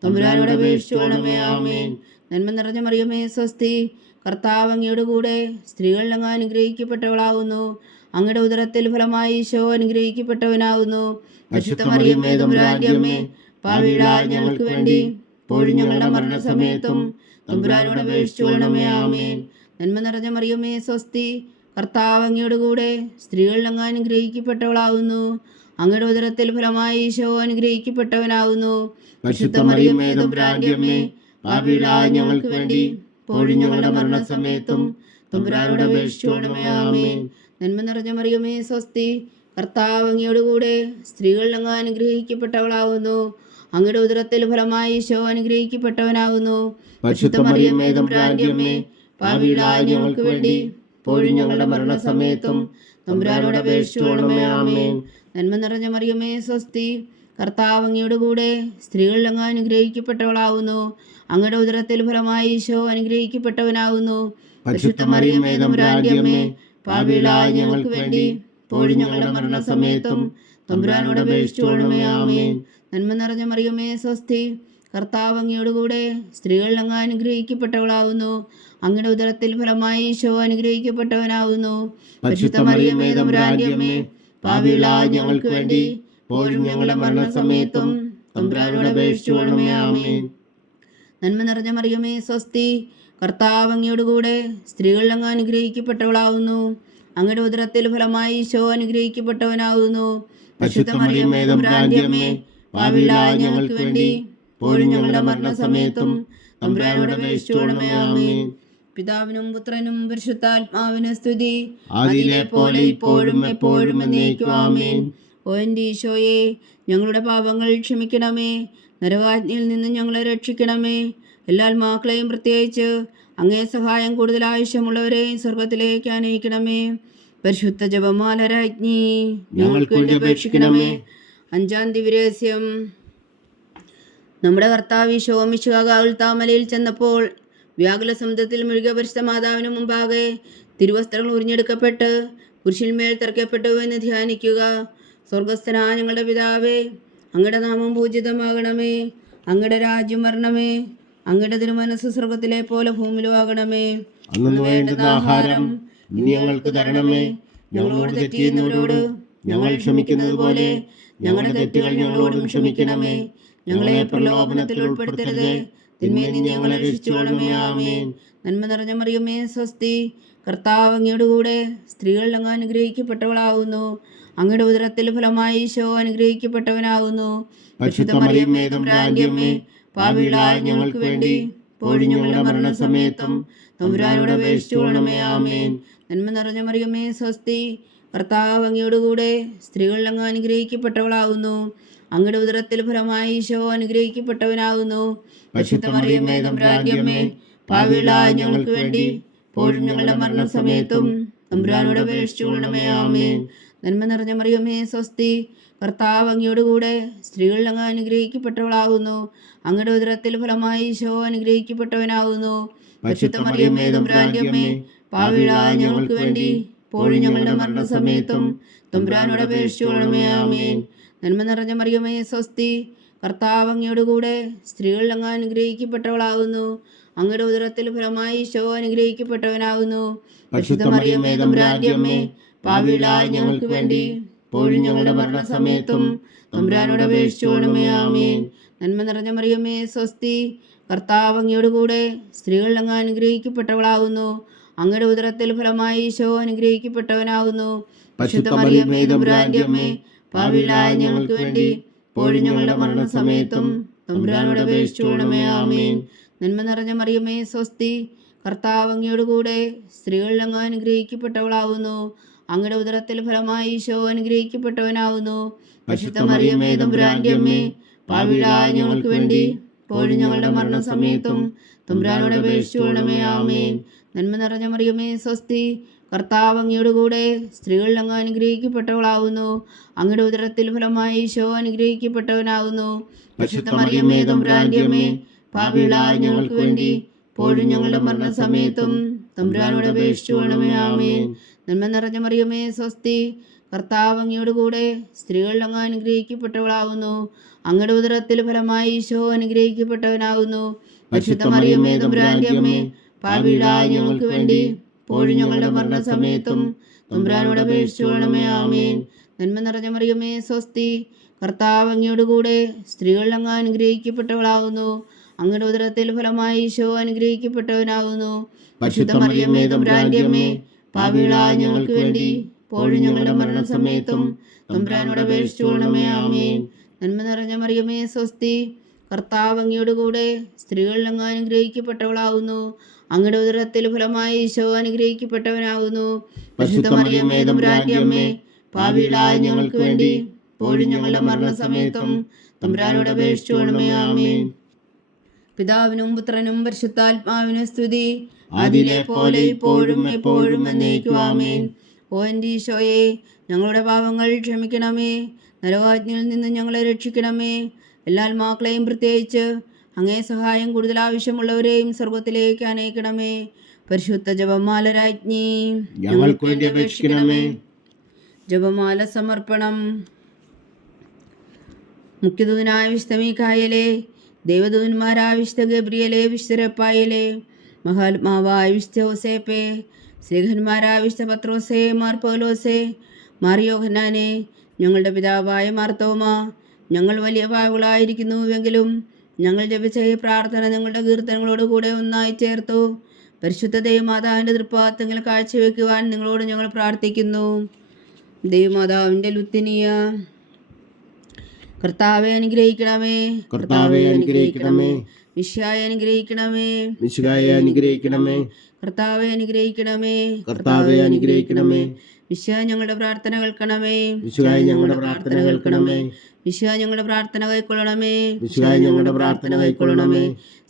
തമ്പുരാനോട് അപേക്ഷിച്ചുകൊള്ളണമേ. ആമേൻ. നന്മ നിറഞ്ഞ മറിയമേ, സ്വസ്തി. കർത്താവ് അങ്ങയുടെ കൂടെ സ്ത്രീകളിൽ അങ്ങ് അനുഗ്രഹിക്കപ്പെട്ടവളാവുന്നു. അങ്ങയുടെ ഉദരത്തിൽ ഫലമായി ഈശോ അനുഗ്രഹിക്കപ്പെട്ടവനാവുന്നു. പരിശുദ്ധ മറിയമേ, തമ്പുരാന്റെ അമ്മേ, പാപികളായ ഞങ്ങൾക്ക് വേണ്ടി ഇപ്പോഴും ഞങ്ങളുടെ മരണസമയത്തും തമ്പുരാനോട് അപേക്ഷിച്ചുകൊള്ളണമേ. ആമേൻ. നന്മ നിറഞ്ഞ മറിയമേ, സ്വസ്തി. കർത്താവ് അങ്ങയുടെ കൂടെ സ്ത്രീകളിൽ അങ്ങ് അനുഗ്രഹിക്കപ്പെട്ടവളാവുന്നു. അങ്ങയുടെ ഉദരത്തിൽ ഫലമായി ഈശോ അനുഗ്രഹിക്കപ്പെട്ടവനാവുന്നു. പരിശുദ്ധ മറിയമേ, തമ്പുരാന്റെ അമ്മേ, പാപികളായ ഞങ്ങൾക്ക് വേണ്ടി ഇപ്പോഴും ഞങ്ങളുടെ മരണസമയത്തും തമ്പുരാനോട് അപേക്ഷിച്ചുകൊള്ളണമേ. ആമേൻ. നന്മ നിറഞ്ഞ മറിയമേ, സ്വസ്തി. കർത്താവ് അങ്ങയുടെ കൂടെ സ്ത്രീകളിൽ അങ്ങ് അനുഗ്രഹിക്കപ്പെട്ടവളാവുന്നു. അങ്ങയുടെ ഉദരത്തിൽ ഫലമായി ഈശോ അനുഗ്രഹിക്കപ്പെട്ടവനാവുന്നു. പരിശുദ്ധ മറിയമേ, തമ്പുരാന്റെ അമ്മേ, പാപികളായ ഞങ്ങൾക്ക് വേണ്ടി ഇപ്പോഴും ഞങ്ങളുടെ മരണസമയത്തും തമ്പുരാനോട് അപേക്ഷിച്ചുകൊള്ളണമേ. ആമേൻ. നന്മ നിറഞ്ഞ മറിയമേ, സ്വസ്തി. കർത്താവ് അങ്ങയുടെ കൂടെ സ്ത്രീകളിൽ അങ്ങ് അനുഗ്രഹിക്കപ്പെട്ടവളാവുന്നു. അങ്ങയുടെ ഉദരത്തിൽ ഫലമായി ഈശോ അനുഗ്രഹിക്കപ്പെട്ടവനാവുന്നു. പരിശുദ്ധ മറിയമേ, തമ്പുരാന്റെ അമ്മേ, പാപികളായ ഞങ്ങൾക്ക് വേണ്ടി ഇപ്പോഴും ഞങ്ങളുടെ മരണസമയത്തും തമ്പുരാനോട് അപേക്ഷിച്ചുകൊള്ളണമേ. ആമേൻ. നന്മ നിറഞ്ഞ മറിയമേ, സ്വസ്തി. കർത്താവ് അങ്ങയുടെ കൂടെ സ്ത്രീകളിൽ അങ്ങ് അനുഗ്രഹിക്കപ്പെട്ടവളാവുന്നു. അങ്ങയുടെ ഉദരത്തിൽ ഫലമായി ഈശോ അനുഗ്രഹിക്കപ്പെട്ടവനാവുന്നു. പരിശുദ്ധ മറിയമേ, തമ്പുരാന്റെ അമ്മേ, പാപികളായ ഞങ്ങൾക്ക് വേണ്ടി ഇപ്പോഴും ഞങ്ങളുടെ മരണസമയത്തും തമ്പുരാനോട് അപേക്ഷിച്ചുകൊള്ളണമേ. ആമേൻ. നന്മ നിറഞ്ഞ മറിയമേ, സ്വസ്തി. കർത്താവ് അങ്ങയുടെ കൂടെ സ്ത്രീകളിൽ അങ്ങ് അനുഗ്രഹിക്കപ്പെട്ടവളാവുന്നു. അങ്ങയുടെ ഉദരത്തിൽ ഫലമായി ഈശോ അനുഗ്രഹിക്കപ്പെട്ടവനാവുന്നു. പരിശുദ്ധ മറിയമേ, തമ്പുരാന്റെ അമ്മേ, പാപികളായ ഞങ്ങൾക്ക് വേണ്ടി ഇപ്പോഴും ഞങ്ങളുടെ മരണസമയത്തും തമ്പുരാനോട് അപേക്ഷിച്ചുകൊള്ളണമേ. ആമേൻ. പിതാവിനും പുത്രനും പരിശുദ്ധാത്മാവിന് സ്തുതി. ആദിയിലെ പോലെ ഇപ്പോഴും എപ്പോഴും എന്നേക്കും. ആമേൻ. ഓ എൻ്റെ ഈശോയെ, ഞങ്ങളുടെ പാപങ്ങൾ ക്ഷമിക്കണമേ. നരകാജ്ഞയിൽ നിന്ന് ഞങ്ങളെ രക്ഷിക്കണമേ. എല്ലാ ആത്മാക്കളെയും പ്രത്യേകിച്ച് അങ്ങേ സഹായം കൂടുതൽ ആവശ്യമുള്ളവരെയും സ്വർഗത്തിലേക്ക് അനയിക്കണമേ. പരിശുദ്ധ ജപമാല രാജ്ഞി, ഞങ്ങൾക്ക് വേണ്ടി അപേക്ഷിക്കണമേ. 5-ാം ദിവ്യരഹസ്യം. നമ്മുടെ കർത്താവ് ഈശോ മിശിഹായിൽ താമലയിൽ ചെന്നപ്പോൾ വ്യാകുല സമുദ്രത്തിൽ മുഴുകിയ പരിശുദ്ധ മാതാവിന് മുമ്പാകെ തിരുവസ്ത്രങ്ങൾ ഉരിഞ്ഞെടുക്കപ്പെട്ട് കുരിശിന്മേൽ തറയ്ക്കപ്പെട്ടു എന്ന് ധ്യാനിക്കുക. സ്വർഗസ്ഥനായ ഞങ്ങളുടെ പിതാവേ, അങ്ങയുടെ നാമം പൂജിതമാകണമേ. അങ്ങയുടെ രാജ്യം വരണമേ. അങ്ങയുടെ തിരുമനസ് സ്വർഗത്തിലെ പോലെ ഭൂമിയിലും ആകണമേ. അന്നു വേണ്ടുന്ന ആഹാരം ഇനി ഞങ്ങൾക്ക് തരണമേ. ഞങ്ങളോട് തെറ്റ് ചെയ്യുന്നവരോട് ഞങ്ങൾ ക്ഷമിക്കുന്നത് പോലെ ഞങ്ങളുടെ തെറ്റുകൾ ഞങ്ങളോടും ക്ഷമിക്കണമേ. ഞങ്ങളെ പ്രലോഭനത്തിൽ ഉൾപ്പെടുത്തരുതേ, തിന്മയിൽ നിന്ന് ഞങ്ങളെ രക്ഷിച്ചുകൊള്ളണമേ. ആമേൻ. നന്മ നിറഞ്ഞ മറിയമേ, സ്വസ്തി. കർത്താവ് അങ്ങയുടെ കൂടെ സ്ത്രീകളിൽ അങ്ങ് അനുഗ്രഹിക്കപ്പെട്ടവളാവുന്നു. അങ്ങയുടെ ഉദരത്തിൽ ഫലമായി ഈശോ അനുഗ്രഹിക്കപ്പെട്ടവനാകുന്നു. പരിശുദ്ധ മറിയമേ, തമ്പുരാന്റെ അമ്മേ, പാപികളായ ഞങ്ങൾക്ക് വേണ്ടി ഇപ്പോഴും ഞങ്ങളുടെ മരണസമയത്തും തമ്പുരാനോട് അപേക്ഷിച്ചുകൊള്ളണമേ. ആമേൻ. നന്മ നിറഞ്ഞ മറിയമേ, സ്വസ്തി. കർത്താവ് അങ്ങയുടെ കൂടെ സ്ത്രീകളിൽ അങ്ങ് അനുഗ്രഹിക്കപ്പെട്ടവളാവുന്നു. അങ്ങയുടെ ഉദരത്തിൽ ഫലമായി ഈശോ അനുഗ്രഹിക്കപ്പെട്ടവനാകുന്നു. പരിശുദ്ധ മറിയമേ, തമ്പുരാന്റെ അമ്മേ, പാപികളായ ഞങ്ങൾക്ക് വേണ്ടി ഇപ്പോഴും ഞങ്ങളുടെ മരണസമയത്തും തമ്പുരാനോട് അപേക്ഷിച്ചുകൊള്ളണമേ. ആമേൻ. നന്മ നിറഞ്ഞ മറിയമേ സ്വസ്തി, കർത്താവ് അങ്ങയോടുകൂടെ സ്ത്രീകളിൽ അങ്ങ് അനുഗ്രഹിക്കപ്പെട്ടവളാകുന്നു. അങ്ങയുടെ ഉദരത്തിൽ ഫലമായി ഈശോ അനുഗ്രഹിക്കപ്പെട്ടവനാകുന്നു. പരിശുദ്ധ മറിയമേ തമ്പുരാന്റെ അമ്മേ, പാപികളായ ഞങ്ങൾക്ക് വേണ്ടി ഇപ്പോഴും ഞങ്ങളുടെ മരണസമയത്തും തമ്പുരാനോട് അപേക്ഷിച്ചുകൊള്ളണമേ. ആമേൻ. നന്മ നിറഞ്ഞ മറിയമേ സ്വസ്തി, കർത്താവ് അങ്ങയോടുകൂടെ സ്ത്രീകളിൽ അങ്ങ് അനുഗ്രഹിക്കപ്പെട്ടവളാകുന്നു. അങ്ങയുടെ ഉദരത്തിൽ ഫലമായി ഈശോ അനുഗ്രഹിക്കപ്പെട്ടവനാകുന്നു. പരിശുദ്ധ മറിയമേ തമ്പുരാന്റെ അമ്മേ, പാപികളായ ഞങ്ങൾക്ക് വേണ്ടി ഇപ്പോഴും ഞങ്ങളുടെ മരണസമയത്തും തമ്പുരാനോട് അപേക്ഷിച്ചുകൊള്ളണമേ. ആമേൻ. നന്മ നിറഞ്ഞ മറിയമേ സ്വസ്തി, കർത്താവ് അങ്ങയോടുകൂടെ സ്ത്രീകളിൽ അങ്ങ് അനുഗ്രഹിക്കപ്പെട്ടവളാകുന്നു. അങ്ങയുടെ ഉദരത്തിൽ ഫലമായി ഈശോ അനുഗ്രഹിക്കപ്പെട്ടവനാകുന്നു. പരിശുദ്ധ മറിയമേ തമ്പുരാന്റെ അമ്മേ, പാപികളായ ഞങ്ങൾക്ക് വേണ്ടി ഇപ്പോഴും ഞങ്ങളുടെ മരണസമയത്തും തമ്പുരാനോട് അപേക്ഷിച്ചുകൊള്ളണമേ. ആമേൻ. നന്മ നിറഞ്ഞ മറിയമേ സ്വസ്തി, കർത്താവ് അങ്ങയോടുകൂടെ സ്ത്രീകളിൽ അങ്ങ് അനുഗ്രഹിക്കപ്പെട്ടവളാകുന്നു. അങ്ങയുടെ ഉദരത്തിൽ ഫലമായി ഈശോ അനുഗ്രഹിക്കപ്പെട്ടവനാകുന്നു. പരിശുദ്ധ മറിയമേ തമ്പുരാന്റെ അമ്മേ, പാപികളായ ഞങ്ങൾക്ക് വേണ്ടി ഇപ്പോഴും ഞങ്ങളുടെ മരണസമയത്തും തമ്പുരാനോട് അപേക്ഷിച്ചുകൊള്ളണമേ. ആമേൻ. നന്മ നിറഞ്ഞ മറിയമേ സ്വസ്തി, കർത്താവ് അങ്ങയോടുകൂടെ സ്ത്രീകളിൽ അങ്ങ് അനുഗ്രഹിക്കപ്പെട്ടവളാകുന്നു. അങ്ങയുടെ ഉദരത്തിൽ ഫലമായി ഈശോ അനുഗ്രഹിക്കപ്പെട്ടവനാകുന്നു. പരിശുദ്ധ മറിയമേ തമ്പുരാന്റെ അമ്മേ, പാപികളായ ഞങ്ങൾക്ക് വേണ്ടി ഇപ്പോഴും ഞങ്ങളുടെ മരണസമയത്തും തമ്പുരാനോട് അപേക്ഷിച്ചുകൊള്ളണമേ. ആമേൻ. നന്മ നിറഞ്ഞ മറിയമേ സ്വസ്തി, കർത്താവ് അങ്ങയോടുകൂടെ സ്ത്രീകളിൽ അങ്ങ് അനുഗ്രഹിക്കപ്പെട്ടവളാകുന്നു. അങ്ങയുടെ ഉദരത്തിൽ ഫലമായി ഈശോ അനുഗ്രഹിക്കപ്പെട്ടവനാകുന്നു. പരിശുദ്ധ മറിയമേ തമ്പുരാന്റെ അമ്മേ, പാപികളായ ഞങ്ങൾക്ക് വേണ്ടി ഇപ്പോഴും ഞങ്ങളുടെ മരണസമയത്തും തമ്പുരാനോട് അപേക്ഷിച്ചുകൊള്ളണമേ. ആമേൻ. നന്മ നിറഞ്ഞ മറിയമേ സ്വസ്തി, കർത്താവ് അങ്ങയോടുകൂടെ സ്ത്രീകളിൽ അങ്ങ് അനുഗ്രഹിക്കപ്പെട്ടവളാകുന്നു. അങ്ങയുടെ ഉദരത്തിൽ ഫലമായി ഈശോ അനുഗ്രഹിക്കപ്പെട്ടവനാകുന്നു. പരിശുദ്ധ മറിയമേ തമ്പുരാന്റെ അമ്മേ, പാപികളായ ഞങ്ങൾക്ക് വേണ്ടി ഇപ്പോഴും ഞങ്ങളുടെ മരണസമയത്തും തമ്പുരാനോട് അപേക്ഷിച്ചുകൊള്ളണമേ. ആമേൻ. നന്മ നിറഞ്ഞ മറിയമേ സ്വസ്തി, കർത്താവ് അങ്ങയോടുകൂടെ സ്ത്രീകളിൽ അങ്ങ് അനുഗ്രഹിക്കപ്പെട്ടവളാകുന്നു. അങ്ങയുടെ ഉദരത്തിൽ ഫലമായി ഈശോ അനുഗ്രഹിക്കപ്പെട്ടവനാകുന്നു. പരിശുദ്ധ മറിയമേ തമ്പുരാന്റെ അമ്മേ, പാപികളായ ഞങ്ങൾക്ക് വേണ്ടി ഇപ്പോഴും ഞങ്ങളുടെ മരണസമയത്തും തമ്പുരാനോട് അപേക്ഷിച്ചുകൊള്ളണമേ. ആമേൻ. പിതാവിനും പുത്രനും പരിശുദ്ധാത്മാവിനും സ്തുതി, അതിലെ പോലെ ഇപ്പോഴും എപ്പോഴും എന്നേക്കും. ആമേൻ. ഓ എൻ്റെ ഈശോയെ, ഞങ്ങളുടെ പാപങ്ങൾ ക്ഷമിക്കണമേ. നരകാജ്ഞയിൽ നിന്ന് ഞങ്ങളെ രക്ഷിക്കണമേ. എല്ലാ ആത്മാക്കളെയും പ്രത്യേകിച്ച് അങ്ങേ സഹായം കൂടുതൽ ആവശ്യമുള്ളവരെയും സ്വർഗത്തിലേക്ക് അനയിക്കണമേ. പരിശുദ്ധ ജപമാല രാജ്ഞി, ഞങ്ങൾക്ക് വേണ്ടി അപേക്ഷിക്കണമേ. ജപമാല സമർപ്പണം. മുഖ്യദൂതനായ വിശുദ്ധ മീഖായേലേ, ദേവദൂതന്മാരായ വിശുദ്ധ ഗബ്രിയേലേ, വിശുദ്ധ റഫായേലേ, മഹാത്മാവായ വിശുദ്ധ യോസേപ്പേ, സ്ലീഹന്മാരായ വിശുദ്ധ പത്രോസേ, മാർ പൗലോസേ, മാർ യോഹന്നാനേ, ഞങ്ങളുടെ പിതാവായ മാർത്തോമ, ഞങ്ങൾ വലിയ പാപികളായിരിക്കുന്നുവെങ്കിലും ഞങ്ങൾ ജപിച്ച ഈ പ്രാർത്ഥന നിങ്ങളുടെ കീർത്തനങ്ങളോട് കൂടെ ഒന്നായി ചേർത്തു പരിശുദ്ധ ദൈവമാതാവിൻ്റെ തൃപ്പാദത്തിൽ കാഴ്ചവെക്കുവാൻ നിങ്ങളോട് ഞങ്ങൾ പ്രാർത്ഥിക്കുന്നു. ദൈവമാതാവിൻ്റെ ലുത്തിനിയ, കർത്താവെ അനുഗ്രഹിക്കണമേ. കർത്താവെ അനുഗ്രഹിക്കണമേ. മിശിഹായെ അനുഗ്രഹിക്കണമേ. മിശിഹായെ അനുഗ്രഹിക്കണമേ. കർത്താവെ അനുഗ്രഹിക്കണമേ. കർത്താവെ അനുഗ്രഹിക്കണമേ. മിശിഹാ ഞങ്ങളുടെ പ്രാർത്ഥന കേൾക്കണമേ. മിശിഹായെ ഞങ്ങളുടെ പ്രാർത്ഥന കേൾക്കണമേ. മിശിഹാ ഞങ്ങളുടെ പ്രാർത്ഥന കൈക്കൊള്ളണമേ. മിശിഹായെ ഞങ്ങളുടെ പ്രാർത്ഥന കൈക്കൊള്ളണമേ.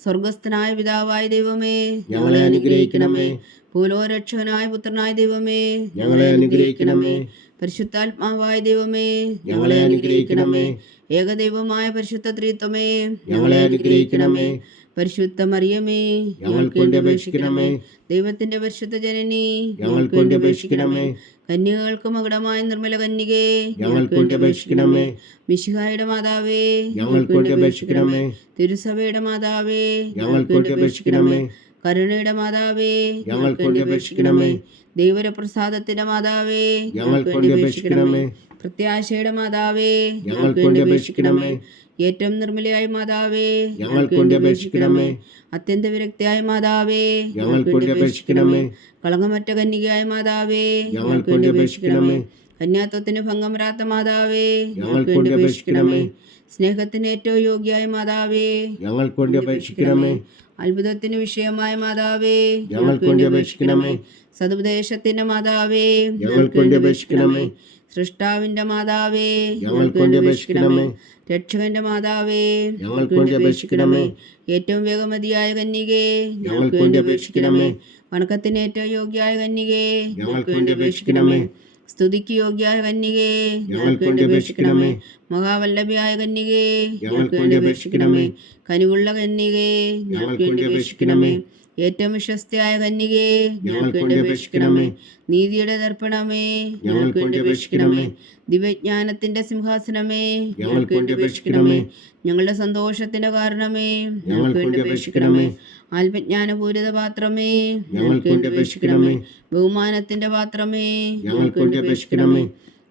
സ്വർഗസ്ഥനായ പിതാവായ ദൈവമേ, ഞങ്ങളെ അനുഗ്രഹിക്കണമേ. ഭൂലോകരക്ഷകനായ പുത്രനായ ദൈവമേ, ഞങ്ങളെ അനുഗ്രഹിക്കണമേ. പരിശുദ്ധാത്മാവായ ദൈവമേ, ഞങ്ങളെ അനുഗ്രഹിക്കണമേ. ഏകദൈവമായ പരിശുദ്ധ ത്രിത്വമേ, ഞങ്ങളെ അനുഗ്രഹിക്കണമേ. പരിശുദ്ധ മറിയമേ, ഞങ്ങൾക്ക് വേണ്ടി അപേക്ഷിക്കണമേ. ദൈവത്തിന്റെ പരിശുദ്ധ ജനനി, ഞങ്ങൾക്ക് വേണ്ടി അപേക്ഷിക്കണമേ. കന്യകൾക്ക് മകുടമായ നിർമ്മല കന്യകേ, ഞങ്ങൾക്ക് വേണ്ടി അപേക്ഷിക്കണമേ. മിശിഹായുടെ മാതാവേ, ഞങ്ങൾക്ക് വേണ്ടി അപേക്ഷിക്കണമേ. തിരുസഭയുടെ മാതാവേ, ഞങ്ങൾക്ക് വേണ്ടി അപേക്ഷിക്കണമേ. കരുണയുടെ മാതാവേ, ഞങ്ങൾക്ക് വേണ്ടി അപേക്ഷിക്കണമേ. ദൈവപ്രസാദത്തിന്റെ മാതാവേ, ഞങ്ങൾക്ക് വേണ്ടി അപേക്ഷിക്കണമേ. പ്രത്യാശയുടെ മാതാവേ, ഞങ്ങൾക്ക് വേണ്ടി അപേക്ഷിക്കണമേ. ഏറ്റവും നിർമ്മലയായ മാതാവേ, ഞങ്ങൾക്ക് വേണ്ടി അപേക്ഷിക്കണമേ. അത്യന്ത വിരക്തിയായ മാതാവേ, ഞങ്ങൾക്ക് വേണ്ടി അപേക്ഷിക്കണമേ. കളങ്കമറ്റ കന്യകയായ മാതാവേ, ഞങ്ങൾക്ക് വേണ്ടി അപേക്ഷിക്കണമേ. കന്യാത്വത്തിന് ഭംഗം വരാത്ത മാതാവേ, ഞങ്ങൾക്ക് വേണ്ടി അപേക്ഷിക്കണമേ. സ്നേഹത്തിന് ഏറ്റവും യോഗ്യയായ മാതാവേ, ഞങ്ങൾക്ക് വേണ്ടി അപേക്ഷിക്കണമേ. അത്ഭുതത്തിന് വിഷയമായ മാതാവേ, ഞങ്ങൾക്ക് വേണ്ടി അപേക്ഷിക്കണമേ. സതുപദേശത്തിന്റെ മാതാവേ, ഞങ്ങൾക്ക് വേണ്ടി അപേക്ഷിക്കണമേ. സൃഷ്ടാവിന്റെ മാതാവേ, ഞങ്ങൾക്ക് വേണ്ടി അപേക്ഷിക്കണമേ. രക്ഷകന്റെ മാതാവേ, ഞങ്ങൾക്ക് വേണ്ടി അപേക്ഷിക്കണമേ. ഏറ്റവും വേഗമതിയായ കന്യകേ, ഞങ്ങൾക്ക് വേണ്ടി അപേക്ഷിക്കണമേ. വണക്കത്തിന് ഏറ്റവും യോഗ്യയായ കന്യകേ, ഞങ്ങൾക്ക് വേണ്ടി അപേക്ഷിക്കണമേ. സ്തുതിക്ക് യോഗ്യായ കന്യകേ, ഞങ്ങൾക്ക് വേണ്ടി അപേക്ഷിക്കണമേ. മഹാവല്ലഭിയായ കന്യകേ, ഞങ്ങൾക്ക് വേണ്ടി അപേക്ഷിക്കണമേ. കനിവുള്ള കന്യകേ, ഞങ്ങൾക്ക് വേണ്ടി അപേക്ഷിക്കണമേ. ഏറ്റവും വിശ്വസ്തയായ കന്യകേ, ഞങ്ങൾക്ക് വേണ്ടി അപേക്ഷിക്കണമേ. നീതിയുടെ ദർപ്പണമേ, ഞങ്ങൾക്ക് വേണ്ടി അപേക്ഷിക്കണമേ. ദിവ്യജ്ഞാനത്തിന്റെ സിംഹാസനമേ, ഞങ്ങൾക്ക് വേണ്ടി അപേക്ഷിക്കണമേ. ഞങ്ങളുടെ സന്തോഷത്തിന്റെ കാരണമേ, ഞങ്ങൾക്ക് വേണ്ടി അപേക്ഷിക്കണമേ. ആത്മജ്ഞാനപൂരിത പാത്രമേ, ഞങ്ങൾക്ക് വേണ്ടി അപേക്ഷിക്കണമേ. ബഹുമാനത്തിന്റെ പാത്രമേ, ഞങ്ങൾക്ക് വേണ്ടി അപേക്ഷിക്കണമേ.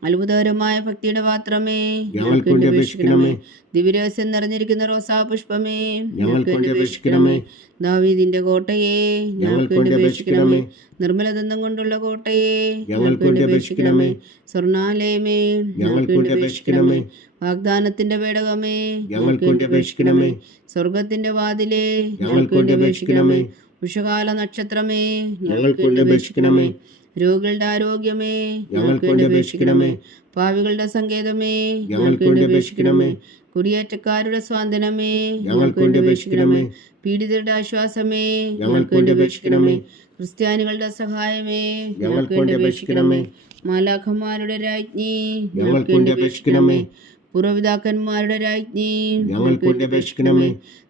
അത്ഭുതകരമായ ഭക്തിയുടെ പാത്രമേ, ഞങ്ങൾക്ക് വേണ്ടി അപേക്ഷിക്കണമേ. ദിവ്യരഹസ്യം നിറഞ്ഞിരിക്കുന്ന റോസാ പുഷ്പമേ, ഞങ്ങൾക്ക് വേണ്ടി അപേക്ഷിക്കണമേ. ദാവീദിന്റെ കോട്ടയെ, ഞങ്ങൾക്ക് വേണ്ടി അപേക്ഷിക്കണമേ. നിർമ്മലദന്തം കൊണ്ടുള്ള കോട്ടയെ, ഞങ്ങൾക്ക് വേണ്ടി അപേക്ഷിക്കണമേ. സ്വർണാലയമേ, ഞങ്ങൾക്ക് വേണ്ടി അപേക്ഷിക്കണമേ. വാഗ്ദാനത്തിന്റെ പേടകമേ, ഞങ്ങൾക്ക് വേണ്ടി അപേക്ഷിക്കണമേ. സ്വർഗത്തിന്റെ വാതിലേ, ഞങ്ങൾക്ക് വേണ്ടി അപേക്ഷിക്കണമേ. ഉഷകാല നക്ഷത്രമേ, ഞങ്ങൾക്ക് വേണ്ടി അപേക്ഷിക്കണമേ. രോഗികളുടെ ആരോഗ്യമേ, ഞങ്ങൾക്ക് വേണ്ടി അപേക്ഷിക്കണമേ. പാവികളുടെ സങ്കേതമേ, ഞങ്ങൾക്ക് വേണ്ടി അപേക്ഷിക്കണമേ. കുടിയേറ്റക്കാരുടെ സ്വാതന്ത്ര്യമേ, ഞങ്ങൾക്ക് വേണ്ടി അപേക്ഷിക്കണമേ. പീഡിതരുടെ ആശ്വാസമേ, ഞങ്ങൾക്ക് വേണ്ടി അപേക്ഷിക്കണമേ. ക്രിസ്ത്യാനികളുടെ സഹായമേ, ഞങ്ങൾക്ക് വേണ്ടി അപേക്ഷിക്കണമേ. മാലാഖമാരുടെ രാജ്ഞി, ഞങ്ങൾക്ക് വേണ്ടി അപേക്ഷിക്കണമേ. പൂർവ്വപിതാക്കന്മാരുടെ രാജ്ഞി, ഞങ്ങൾക്ക് വേണ്ടി അപേക്ഷിക്കണമേ.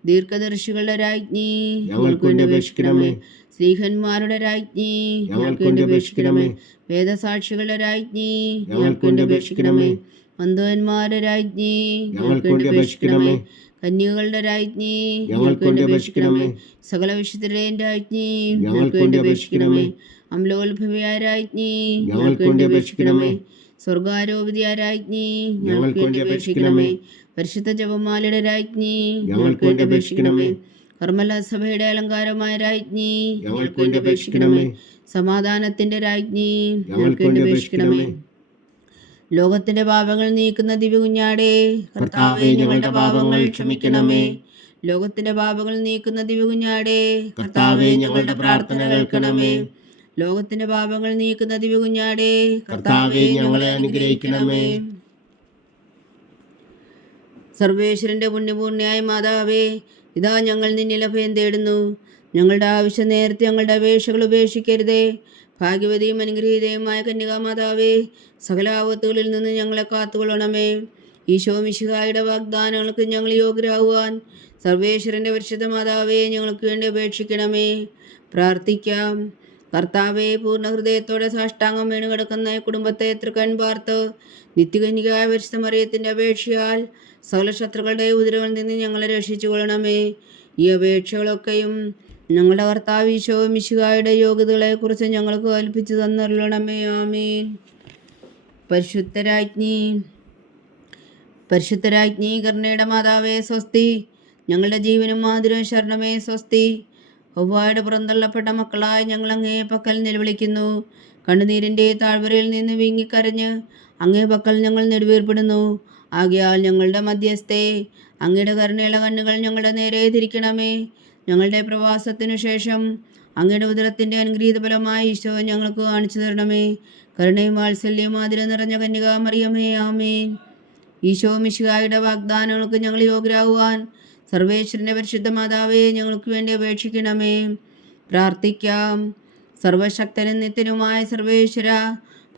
ദീർഘദർശികളുടെ രാജ്ഞി, ഞങ്ങൾക്ക് വേണ്ടി അപേക്ഷിക്കണമേ. സ്ത്രീഹന്മാരുടെ രാജ്ഞി, ഞങ്ങൾക്ക് വേണ്ടി അപേക്ഷിക്കണമേ. വേദസാക്ഷികളുടെ രാജ്ഞി, ഞങ്ങൾക്ക് വേണ്ടി അപേക്ഷിക്കണമേ. മന്ദവന്മാരുടെ രാജ്ഞി, ഞങ്ങൾക്ക് വേണ്ടി അപേക്ഷിക്കണമേ. കന്യകളുടെ രാജ്ഞി, ഞങ്ങൾക്ക് വേണ്ടി അപേക്ഷിക്കണമേ. സകല വിശുദ്ധരുടെയും രാജ്ഞി, ഞങ്ങൾക്ക് വേണ്ടി അപേക്ഷിക്കണമേ. അമലോത്ഭവിയായ രാജ്ഞി, ഞങ്ങൾക്ക് വേണ്ടി അപേക്ഷിക്കണമേ. സ്വർഗാരോപിതയായ രാജ്ഞി, ഞങ്ങൾക്ക് വേണ്ടി അപേക്ഷിക്കണമേ. പരിശുദ്ധ ജപമാലയുടെ രാജ്ഞി, ഞങ്ങൾക്ക് വേണ്ടി അപേക്ഷിക്കണമേ. കർമ്മല സഭയുടെ അലങ്കാരമായ രാജ്ഞി, ഞങ്ങൾക്ക് വേണ്ടി അപേക്ഷിക്കണമേ. സമാധാനത്തിന്റെ രാജ്ഞി, ഞങ്ങൾക്ക് വേണ്ടി അപേക്ഷിക്കണമേ. ലോകത്തിന്റെ പാപങ്ങൾ നീക്കുന്ന ദിവ്യകുഞ്ഞാടേ, കർത്താവേ, ഞങ്ങളുടെ പാപങ്ങൾ ക്ഷമിക്കണമേ. ലോകത്തിന്റെ പാപങ്ങൾ നീക്കുന്ന ദിവ്യകുഞ്ഞാടേ, കർത്താവേ, ഞങ്ങളുടെ പ്രാർത്ഥന കേൾക്കണമേ. ലോകത്തിന്റെ പാപങ്ങൾ നീക്കുന്ന ദിവ്യകുഞ്ഞാടേ, കർത്താവേ, ഞങ്ങളെ അനുഗ്രഹിക്കണമേ. സർവേശ്വരന്റെ പുണ്യപൂർണ്ണയായ മാതാവേ, ഇതാ ഞങ്ങൾ നിന്നിൽ അഭയം തേടുന്നു. ഞങ്ങളുടെ ആവശ്യം നേരത്തെ ഞങ്ങളുടെ അപേക്ഷകൾ ഉപേക്ഷിക്കരുതേ. ഭാഗ്യവതിയും അനുഗ്രഹീതയുമായ കന്യകാമാതാവേ, സകല ആപത്തുകളിൽ നിന്ന് ഞങ്ങളെ കാത്തുകൊള്ളണമേ. ഈശോ മിശിഹായുടെ വാഗ്ദാനങ്ങൾക്ക് ഞങ്ങൾ യോഗ്യരാകുവാൻ സർവേശ്വരന്റെ പരിശുദ്ധ മാതാവേ, ഞങ്ങൾക്ക് വേണ്ടി അപേക്ഷിക്കണമേ. പ്രാർത്ഥിക്കാം. കർത്താവെ, പൂർണ്ണ ഹൃദയത്തോടെ സാഷ്ടാംഗം വീണുകിടക്കുന്ന ഈ കുടുംബത്തെ തൃക്കൺ പാർത്ത് നിത്യകന്യകയായ പരിശുദ്ധ മറിയത്തിന്റെ അപേക്ഷയാൽ സകല ശത്രുക്കളുടെ ഉദരവിൽ നിന്ന് ഞങ്ങളെ രക്ഷിച്ചു കൊള്ളണമേ. ഈ അപേക്ഷകളൊക്കെയും ഞങ്ങളുടെ കർത്താവ് ഈശോ മിശിഹായുടെ യോഗ്യതകളെക്കുറിച്ച് ഞങ്ങൾക്ക് കൽപ്പിച്ചു തന്നരുളണമേ. ആമേൻ. പരിശുദ്ധരാജ്ഞി കരുണയുടെ മാതാവേ സ്വസ്തി. ഞങ്ങളുടെ ജീവനും മാതിരും ശരണമേ സ്വസ്തി. ഹവ്വായുടെ പുറന്തള്ളപ്പെട്ട മക്കളായി ഞങ്ങൾ അങ്ങേ പക്കൽ നിലവിളിക്കുന്നു. കണ്ണുനീരിൻ്റെ താഴ്വരയിൽ നിന്ന് വീങ്ങിക്കരഞ്ഞ് അങ്ങേ പക്കൽ ഞങ്ങൾ നെടുവീർപ്പെടുന്നു. ആകയാൽ ഞങ്ങളുടെ മധ്യസ്ഥേ, അങ്ങയുടെ കരുണയുള്ള കണ്ണുകൾ ഞങ്ങളുടെ നേരെ തിരിക്കണമേ. ഞങ്ങളുടെ പ്രവാസത്തിനു ശേഷം അങ്ങയുടെ ഉദരത്തിൻ്റെ അനുഗ്രഹീത ഫലമായി ഈശോ ഞങ്ങൾക്ക് കാണിച്ചു തരണമേ. കരുണയും വാത്സല്യവും ആദരവും നിറഞ്ഞ കന്യകാ മറിയമേ, ആമേൻ. ഈശോ മിശിഹായുടെ വാഗ്ദാനങ്ങൾക്ക് ഞങ്ങൾ യോഗ്യരാകുവാൻ സർവേശ്വരൻ്റെ പരിശുദ്ധ മാതാവേ, ഞങ്ങൾക്ക് വേണ്ടി അപേക്ഷിക്കണമേ. പ്രാർത്ഥിക്കാം. സർവശക്തനും നിത്യനുമായ സർവേശ്വര,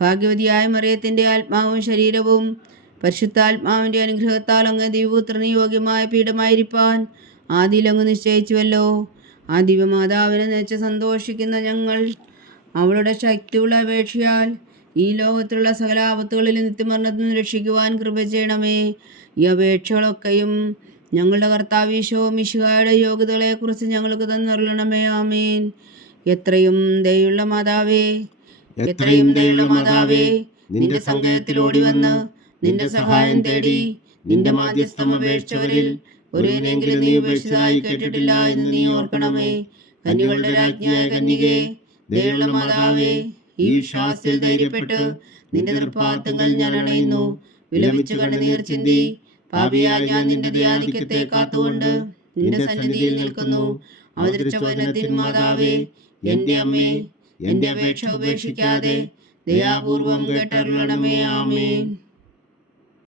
ഭാഗ്യവതിയായ മറിയത്തിൻ്റെ ആത്മാവും ശരീരവും പരിശുദ്ധാത്മാവിൻ്റെ അനുഗ്രഹത്താൽ അങ്ങ് ദിവ്യപുത്രന് യോഗ്യമായ പീഠമായിരിക്കാൻ ആദിയിൽ അങ്ങ് നിശ്ചയിച്ചുവല്ലോ. ആ ദിവ്യമാതാവിനെ നയിച്ച് സന്തോഷിക്കുന്ന ഞങ്ങൾ അവളുടെ ശക്തിയുള്ള അപേക്ഷയാൽ ഈ ലോകത്തിലുള്ള സകല ആപത്തുകളിൽ നിത്യമരണത്തിൽ നിന്ന് രക്ഷിക്കുവാൻ കൃപ ചെയ്യണമേ. ഈ അപേക്ഷകളൊക്കെയും ഞങ്ങളുടെ കർത്താവ് ഈശോ മിശിഹായുടെ യോഗ്യതകളെക്കുറിച്ച് ഞങ്ങൾക്ക് തന്നരുളണമേ. ആമേൻ. എത്രയും ദയുള്ള മാതാവേ, എത്രയും ദയുള്ള മാതാവേ, നിന്റെ സങ്കേതത്തിൽ ഓടി വന്ന് നിന്റെ സഹായം തേടി നിന്റെ മാധ്യസ്ഥം അപേക്ഷിച്ചവരിൽ ഒരുവനെങ്കിലും നീ ഉപേക്ഷിച്ചതായി കേട്ടിട്ടില്ല എന്ന് നീ ഓർക്കണമേ. കന്യകളുടെ രാജ്ഞിയായ കന്യകേ, ദയുള്ള മാതാവേ, ഈ വിശ്വാസത്തിൽ ധൈര്യപ്പെട്ട് നിന്റെ തൃപ്പാദങ്ങൾ ഞാൻ അണയുന്നു. വിലപിച്ചു കണ്ണുനീർ ചിന്തി പാപിയായ ഞാൻ നിന്റെ ദയാധിക്യത്തെ കാത്തുകൊണ്ട് നിന്റെ സന്നിധിയിൽ നിൽക്കുന്നു. അവതരിച്ച വചനത്തിൻ മാതാവേ, എന്റെ അമ്മേ, എന്റെ അപേക്ഷ ഉപേക്ഷിക്കാതെ ദയാപൂർവം കേട്ടരുളണമേ. ആമേൻ.